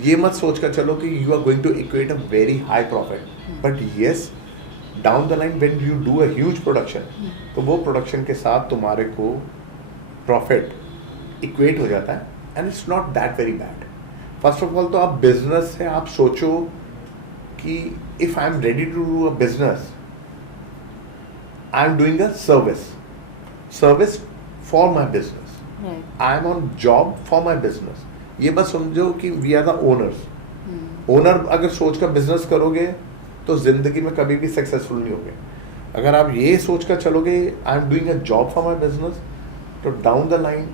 ये मत सोच कर चलो कि you are going to equate a very high profit. But yes, down the line when you do a huge production, तो वो प्रोडक्शन के साथ तुम्हारे को प्रॉफिट इक्वेट हो जाता है, and it's not that very bad. First of all तो आप बिजनेस से आप सोचो कि if I am ready to do a business, I am doing a service for my business. Right. I am on job for my business. ये बस समझो कि we are the owners. Owner अगर सोच कर बिजनेस करोगे तो जिंदगी में कभी भी सक्सेसफुल नहीं होगे. अगर आप ये सोच कर चलोगे I am doing a job for my business, तो डाउन द लाइन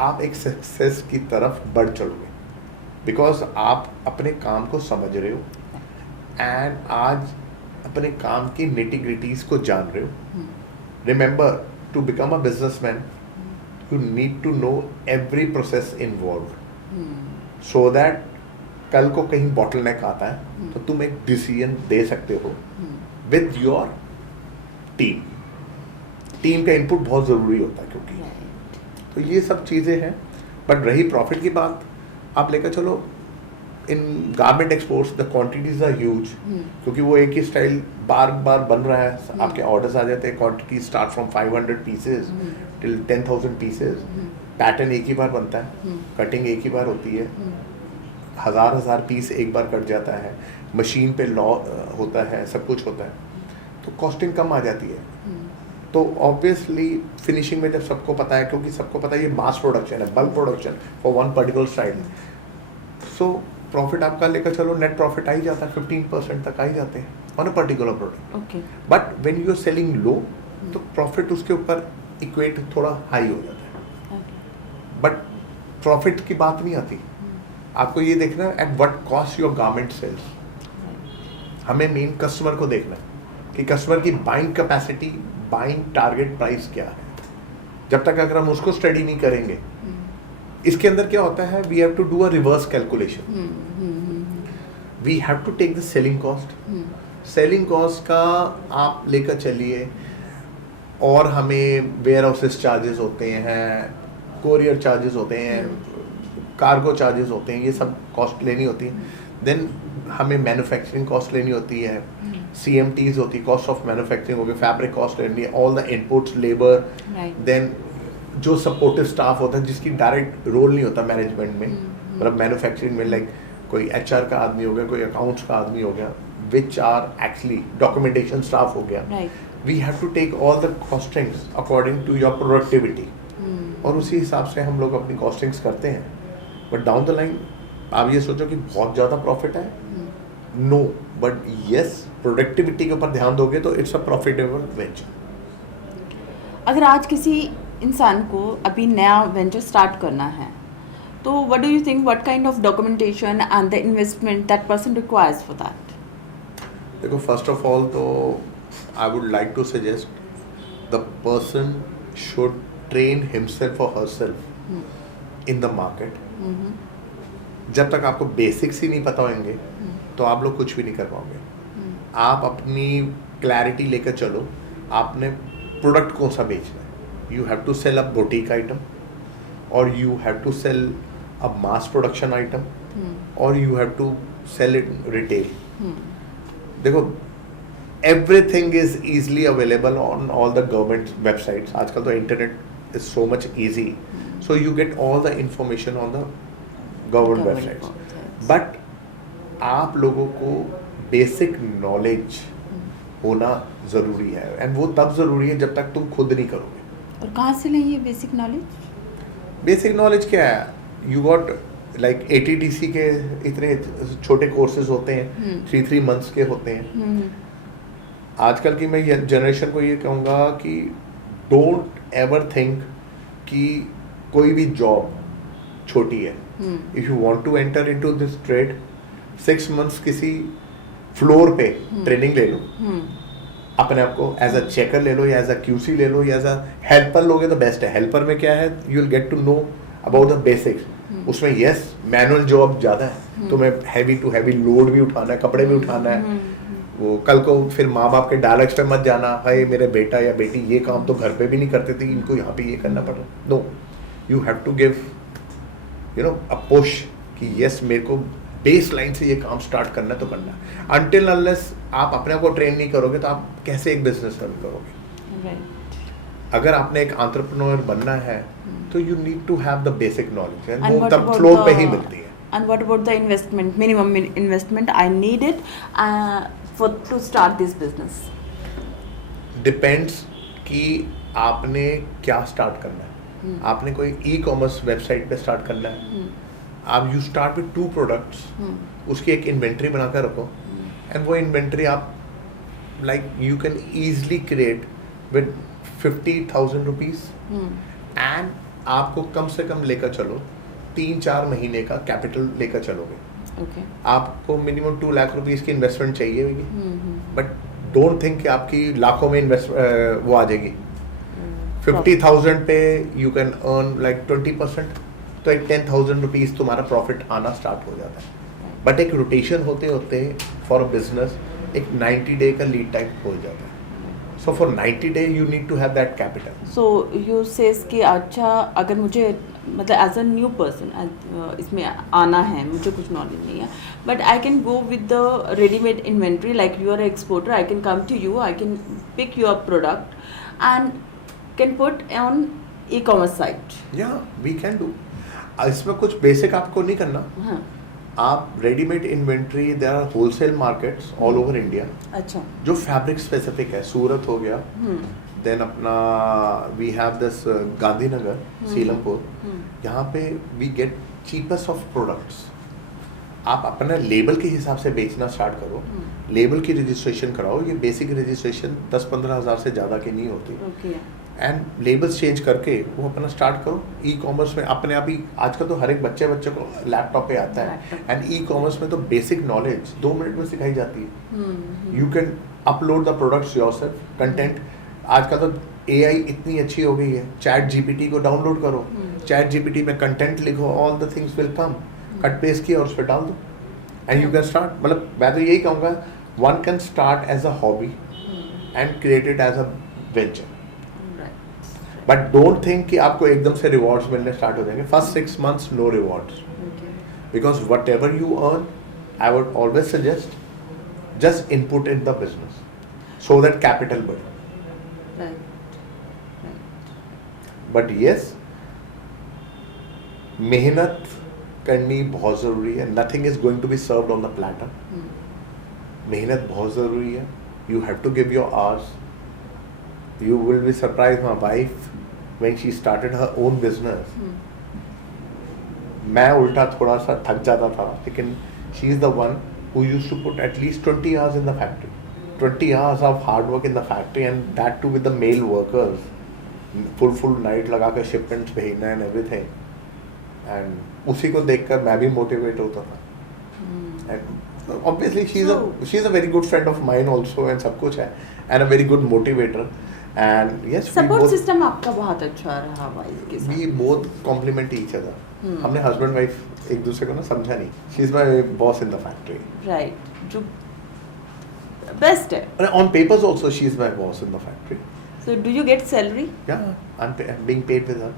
आप एक सक्सेस की तरफ बढ़ चलोगे, बिकॉज आप अपने काम को समझ रहे हो एंड आज अपने काम की निटी-ग्रिटीज को जान रहे हो. Remember, to become a businessman you need to know every process involve, so that कल को कहीं बॉटलनेक आता है तो तुम एक डिसीजन दे सकते हो विद योर टीम का इनपुट बहुत ज़रूरी होता है, क्योंकि तो ये सब चीज़ें हैं. बट रही प्रॉफिट की बात, आप लेकर चलो in garment exports the quantities are huge, क्योंकि वो एक ही स्टाइल बार बार बन रहा है, आपके ऑर्डर्स आ जाते हैं. Quantity start from 500 pieces till 10,000 pieces. Pattern एक ही बार बनता है, कटिंग एक ही बार होती है, हज़ार पीस एक बार कट जाता है, मशीन पे लॉ होता है, सब कुछ होता है, तो कॉस्टिंग कम आ जाती है. तो ऑब्वियसली फिनिशिंग में जब सबको पता है, क्योंकि सबको पता है ये मास प्रोडक्शन है, bulk production for one particular style, so profit आपका लेकर चलो नेट प्रॉफिट आ ही जाता है, 15% तक आ ही जाते हैं on a particular product. But when you are selling low, तो प्रॉफिट उसके ऊपर इक्वेट थोड़ा हाई हो जाता है. बट प्रॉफिट की बात नहीं आती, आपको ये देखना है at what cost your garment sells. हमें मेन कस्टमर को देखना है कि कस्टमर की buying capacity, buying target price क्या है. जब तक अगर हम उसको स्टडी नहीं करेंगे, इसके अंदर क्या होता है, we have to do a reverse calculation. We have to take the selling cost का आप लेकर चलिए, और हमें वेयर हाउसेस चार्जेस होते हैं, कोरियर चार्जेस होते हैं, कार्गो चार्जेस होते हैं, ये सब कॉस्ट लेनी होती है. देन हमें मैन्युफैक्चरिंग कॉस्ट लेनी होती है, CMTs होती है, कॉस्ट ऑफ मैन्युफैक्चरिंग हो गई, फैब्रिक कॉस्ट लेनी है, all the inputs, labour, then जो सपोर्टिव स्टाफ होता है जिसकी डायरेक्ट रोल नहीं होता मैनेजमेंट में, मतलब मैन्युफैक्चरिंग में, लाइक कोई HR का आदमी हो गया, कोई अकाउंट्स का आदमी हो गया, which are actually documentation staff हो गया. We have to take all the costings according to your productivity, और उसी हिसाब से हम लोग अपनी कॉस्टिंग्स करते हैं. बट डाउन द लाइन आप ये सोचो कि बहुत ज़्यादा प्रॉफिट है, नो, बट येस प्रोडक्टिविटी के ऊपर ध्यान दोगे तो इट्स अ प्रॉफिटेबल वेंचर. अगर आज किसी इंसान को अभी नया वेंचर स्टार्ट करना है, तो what do you think, what kind of documentation and the investment that person requires for that? देखो, फर्स्ट ऑफ ऑल तो I would like to suggest the person should train himself और herself in the market. जब तक आपको basics ही नहीं पता होंगे तो आप लोग कुछ भी नहीं कर पाओगे. आप अपनी क्लैरिटी लेकर चलो, आपने प्रोडक्ट कौन सा बेचना है, you have to sell a boutique item, or you have to sell a mass production item, or you have to sell it retail. देखो, everything is easily available on all the government websites. आजकल तो internet is so much easy, so you get all the information on the government websites. But आप लोगों को basic knowledge होना ज़रूरी है, and वो तब ज़रूरी है जब तक तुम खुद नहीं करोगे। और कहाँ से लें ये बेसिक नॉलेज? बेसिक नॉलेज क्या है? यू गॉट लाइक ATDC के इतने छोटे कोर्सेज होते हैं, 3 मंथ्स के होते हैं। आजकल की मैं जनरेशन को ये कहूँगा कि डोंट एवर थिंक कि कोई भी जॉब छोटी है। If you want to enter into this trade, 6 months किसी फ्लोर पे ट्रेनिंग ले लो, अपने आप को एज अ चेकर ले लो, या एज अ QC ले लो, या एज अ हेल्पर लोगे तो बेस्ट है। हेल्पर में क्या है, you will get to know about the basics. उसमें यस मैनुअल जॉब ज़्यादा है, तुम्हें हैवी टू हैवी लोड भी उठाना है, कपड़े भी उठाना है। वो कल को फिर माँ बाप के डायलॉग्स पे मत जाना, हाय मेरे बेटा या बेटी ये काम तो घर पे भी नहीं करते थे, इनको यहाँ पे ये करना पड़ रहा। No, you have to give you know a push कि यस मेरे को बेस लाइन से ये काम स्टार्ट करना है तो करना है। अनटिल अनलेस आप अपने आप को ट्रेन नहीं करोगे तो आप कैसे एक बिजनेस रन करोगे? अगर आपने एक एंटरप्रेन्योर बनना है तो you need to have the basic knowledge, and वो तब फ्लोर पे ही मिलती है। And what about the investment, minimum investment I need it to start this business? Depends कि आपने क्या स्टार्ट करना है। आपने कोई ई-कॉमर्स वेबसाइट पे स्टार्ट करना है, आप यू स्टार्ट विद 2 प्रोडक्ट्स, उसकी एक इन्वेंट्री बना कर रखो, एंड वो इन्वेंट्री आप like you can easily create with 50,000 rupees, and आपको कम से कम लेकर चलो 3-4 महीने का कैपिटल लेकर चलोगे। आपको मिनिमम 2 लाख रुपीज़ की इन्वेस्टमेंट चाहिए होगी, बट डोंट थिंक कि आपकी लाखों में वो आ जाएगी। 50,000 पे यू कैन अर्न लाइक 20%, तो एक 10,000 रुपीज़ तुम्हारा प्रॉफिट आना स्टार्ट हो जाता है। बट एक रोटेशन होते होते फॉर अ बिजनेस एक 90 डे का लीड टाइम हो जाता है। So for 90 day you need to have that capital. So you says कि अच्छा अगर मुझे मतलब एज अ न्यू पर्सन इसमें आना है, मुझे कुछ नॉलेज नहीं है, but I can go with the readymade inventory, like you are exporter, I can come to you, I can pick your product and can put on e-commerce site. या we can do. इसमें कुछ basic आपको नहीं करना। हाँ। आप readymade inventory, there are wholesale markets all over India. अच्छा। जो फैब्रिक स्पेसिफिक है, सूरत हो गया, देन अपना we have this Gandhinagar, Seelampur, यहाँ पे we get cheapest of products. आप अपना लेबल के हिसाब से बेचना स्टार्ट करो, लेबल की रजिस्ट्रेशन कराओ। ये बेसिक रजिस्ट्रेशन 10-15 हज़ार से ज़्यादा की नहीं होती, एंड लेबल्स चेंज करके वो अपना स्टार्ट करो। ई-कॉमर्स में अपने आप ही आजकल तो हर एक बच्चे को लैपटॉप पे आता है, एंड ई-कॉमर्स में तो बेसिक नॉलेज 2 मिनट में सिखाई जाती है। You can upload the products yourself, content. आजकल तो AI इतनी अच्छी हो गई है, ChatGPT को डाउनलोड करो, ChatGPT में कंटेंट लिखो, all the things will come, cut paste किया और उस पर डाल दो, एंड यू कैन स्टार्ट। मतलब मैं तो यही कहूँगा, one can start as a hobby and create it as a venture, but don't think कि आपको एकदम से रिवॉर्ड्स मिलने स्टार्ट हो जाएंगे। First 6 months no rewards, because whatever you earn, I would always suggest just input in the business so that capital बढ़े। बट यस, मेहनत करनी बहुत ज़रूरी है। Nothing is going to be served on the platter. मेहनत बहुत ज़रूरी है। You have to give your hours. You will be surprised, my wife, when she started her own business, मैं उल्टा थोड़ा सा थक जाता था, लेकिन she is the one who used to put at least 20 hours in the factory, 20 hours of hard work in the factory, and that too with the male workers, full night लगा कर shipments भेजना and everything, and उसी को देखकर मैं भी motivate होता था, and obviously she is a very good friend of mine also, and सब कुछ है, and a very good motivator. And yes, support system आपका बहुत अच्छा रहा वाइफ के साथ। We both complement each other. हमने हस्बैंड वाइफ एक दूसरे को ना समझा नहीं। She is my boss in the factory. Right, जो बेस्ट है। On papers also she is my boss in the factory. So do you get salary? I'm being paid with her.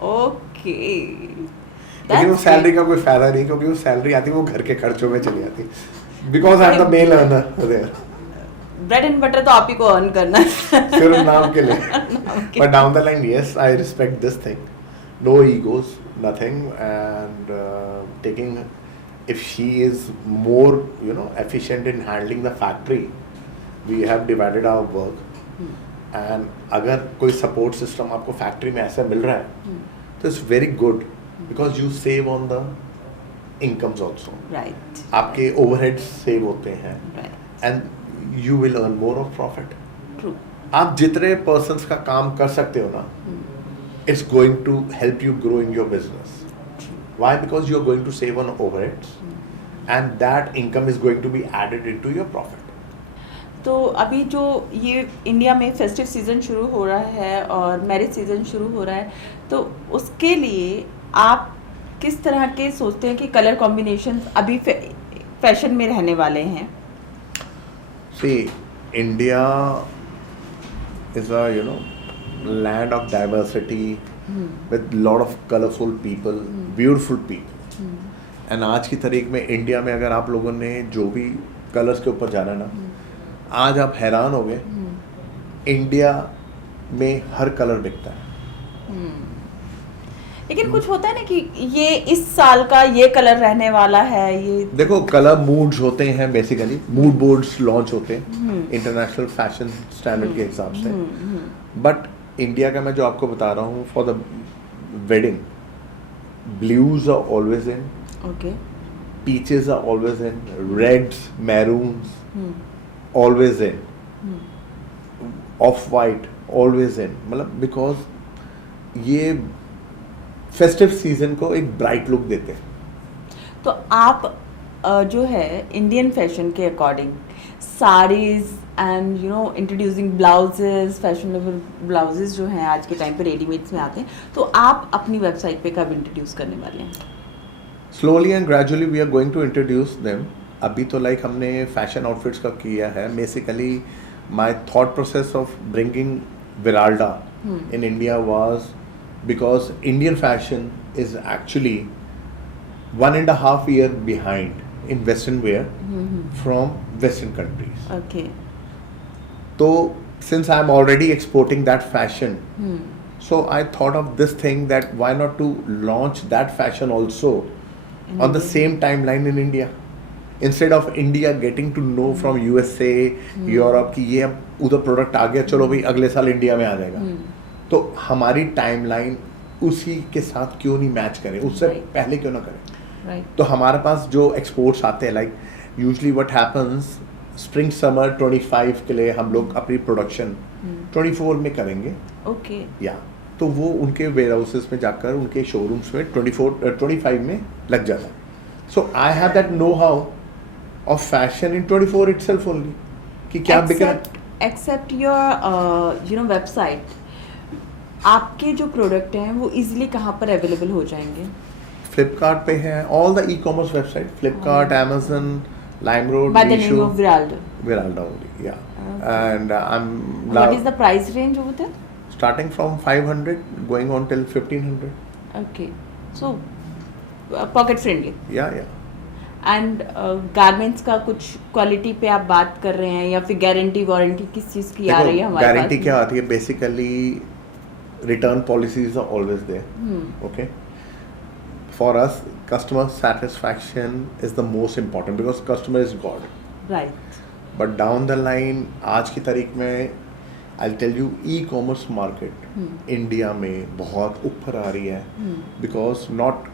Okay. लेकिन वो सैलरी का कोई फायदा नहीं, क्योंकि वो सैलरी आती है वो घर के खर्चों में चली जाती है, because I am the male earner there. Bread and butter तो आप ही को अर्न करना है. सिर्फ नाम के लिए. But down the line yes, I respect this thing. No egos, nothing, and taking, if she is more efficient in handling the factory, we have divided our work. And अगर कोई support system आपको factory में ऐसा मिल रहा है तो it's very good because you save on the incomes also. Right. आपके overheads save होते हैं. Right. And you will earn more of profit. True. आप जितने persons का काम कर सकते हो ना, it's going to help you grow in your business. Why? Because you are going to save on overheads, and that income is going to be added into your profit. तो अभी जो ये इंडिया में फेस्टिव सीज़न शुरू हो रहा है और मैरिज सीज़न शुरू हो रहा है, तो उसके लिए आप किस तरह के सोचते हैं कि कलर कॉम्बिनेशंस अभी फैशन में रहने वाले हैं? See, India is a land of diversity with lot of colorful people, beautiful people. And आज की तारीख में इंडिया में अगर आप लोगों ने जो भी कलर्स के ऊपर जाना ना, आज आप हैरान हो गए, इंडिया में हर कलर बिकता है. लेकिन कुछ होता है ना कि ये इस साल का ये कलर रहने वाला है. ये देखो, कलर मूड्स होते हैं, बेसिकली मूड बोर्ड्स लॉन्च होते हैं इंटरनेशनल फैशन स्टैंडर्ड के हिसाब से. बट इंडिया का मैं जो आपको बता रहा हूँ, for the wedding, blues are always in, okay, peaches are always in, reds, maroons always in, off white always in. मतलब बिकॉज ये फेस्टिव सीजन को एक ब्राइट लुक देते हैं. तो आप जो है इंडियन फैशन के according saris and introducing blouses, fashionable blouses जो हैं आज के टाइम पे रेडीमेड्स में आते हैं, तो आप अपनी वेबसाइट पे कब इंट्रोड्यूस करने वाले हैं? Slowly and gradually we are going to introduce them. अभी तो लाइक हमने फैशन आउटफिट्स का किया है. Basically my thought process of bringing Viralda in India was because Indian fashion is actually 1.5 years behind in Western wear from Western countries. Okay. So since I'm already exporting that fashion, so I thought of this thing that why not to launch that fashion also on the same timeline in India. Instead of India getting to know from USA, Europe कि ये अब उधर product आ गया, चलो भाई अगले साल India में आ जाएगा. तो हमारी टाइमलाइन उसी के साथ क्यों नहीं मैच करें, उससे पहले क्यों ना करें. तो हमारे पास जो एक्सपोर्ट्स आते हैं, like usually what happens, spring summer 25 के लिए हम लोग अपनी प्रोडक्शन 24 में करेंगे. ओके. या तो वो उनके वेयर हाउसेस में जाकर उनके शोरूम्स में 25 में लग जाता है. So I have that know how of fashion in 24 itself only कि क्या बिक रहा है. एक्सेप्ट योर वेबसाइट, आपके जो प्रोडक्ट हैं वो इजीली कहाँ पर अवेलेबल हो जाएंगे? फ्लिपकार्ट पे है, all the e-commerce website, Flipkart, Amazon, LimeRoad, by the name of Viralda. Viralda only, yeah. And I'm What is the price range over there? starting from 500 going on till 1500. Okay, so pocket friendly. Yeah. And garments का कुछ quality पे आप बात कर रहे हैं या फिर गारंटी वारंटी किस चीज़ की आ रही है हमारे पास? गारंटी क्या आती है? Basically return policies are always there. Okay, for us customer satisfaction is the most important because customer is God. Right. But down the line आज की तारीख में I'll tell you e-commerce market India में बहुत ऊपर आ रही है because not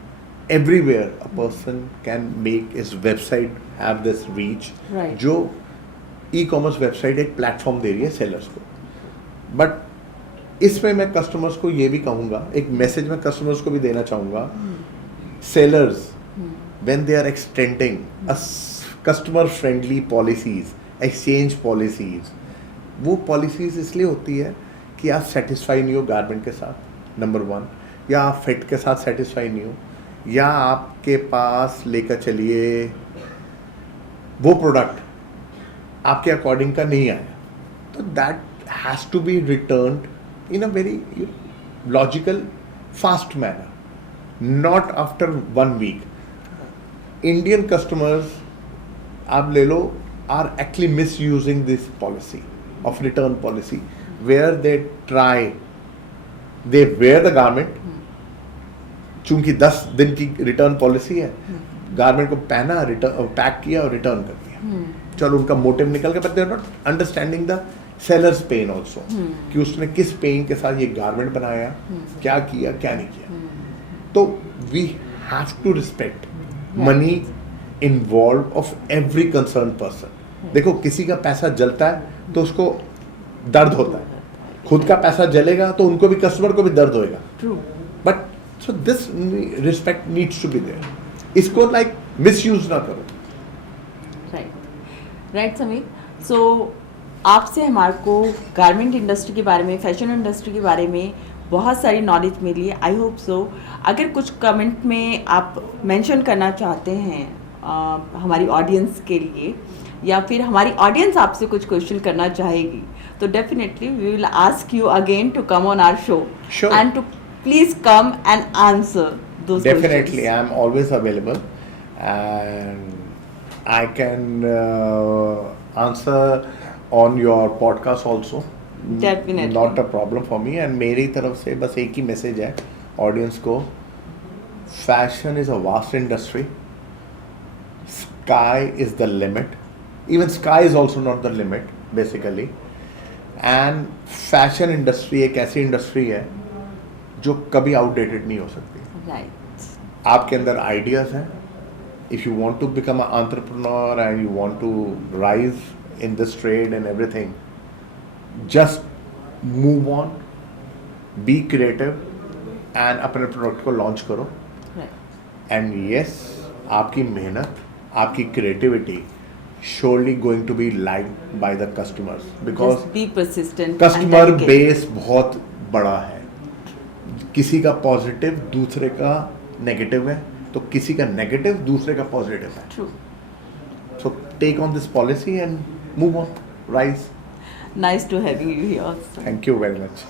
everywhere a person can make his website have this reach. Right. जो e-commerce website एक platform दे रही है sellers को. But इसमें मैं कस्टमर्स को ये भी कहूँगा, एक मैसेज मैं कस्टमर्स को भी देना चाहूँगा, sellers when they are extending customer friendly policies, exchange policies, वो पॉलिसीज इसलिए होती है कि आप सेटिस्फाई नहीं हो गारमेंट के साथ, नंबर 1, या आप फिट के साथ सेटिस्फाई नहीं हो, या आपके पास लेकर चलिए वो प्रोडक्ट आपके अकॉर्डिंग का नहीं आया, तो that has to be returned in a very logical, fast manner, not after 1 week. Indian customers, आप ले लो, are actually misusing this policy of return policy, where they wear the garment, चूंकि 10 दिन की रिटर्न पॉलिसी है, garment को पहना, return pack किया और रिटर्न कर दिया, चलो उनका मोटिव निकल गया, but they are not understanding the sellers pain also, कि उसने किस पेन के साथ ये गारमेंट बनाया, क्या किया क्या नहीं किया. तो we have to respect money involve of every concern person. देखो किसी का पैसा जलता है तो उसको दर्द होता है, खुद का पैसा जलेगा तो उनको भी, कस्टमर को भी दर्द होएगा. True. But so this respect needs to be there. इसको लाइक मिसयूज ना करो. राइट समीर. सो आपसे हमारे को गारमेंट इंडस्ट्री के बारे में, फैशन इंडस्ट्री के बारे में बहुत सारी knowledge milli. I hope so. अगर कुछ कमेंट में आप मेंशन करना चाहते हैं हमारी ऑडियंस के लिए, या फिर हमारी ऑडियंस आपसे कुछ क्वेश्चन करना चाहेगी, तो definitely we will ask you again to come on our show and to please come and answer those questions. Definitely, I am always available and I can answer on your podcast also. Definitely. Not a problem for me. And मेरी तरफ से बस एक ही message है audience को. Fashion is a vast industry. Sky is the limit. Even sky is also not the limit, basically. And fashion industry एक ऐसी industry है जो कभी आउटडेटेड नहीं हो सकती. राइट. आपके अंदर आइडियाज हैं. If you want to become a entrepreneur and you want to rise in this trade and everything, just move on, be creative and अपने प्रोडक्ट को लॉन्च करो. एंड यस, आपकी मेहनत, आपकी क्रिएटिविटी surely going to be liked by the customers, because Just be persistent. Customer base बहुत बड़ा है. किसी का पॉजिटिव दूसरे का नेगेटिव है, तो किसी का नेगेटिव दूसरे का पॉजिटिव है. True. So take on this policy and move on, rise. Nice to having you here also. Thank you very much.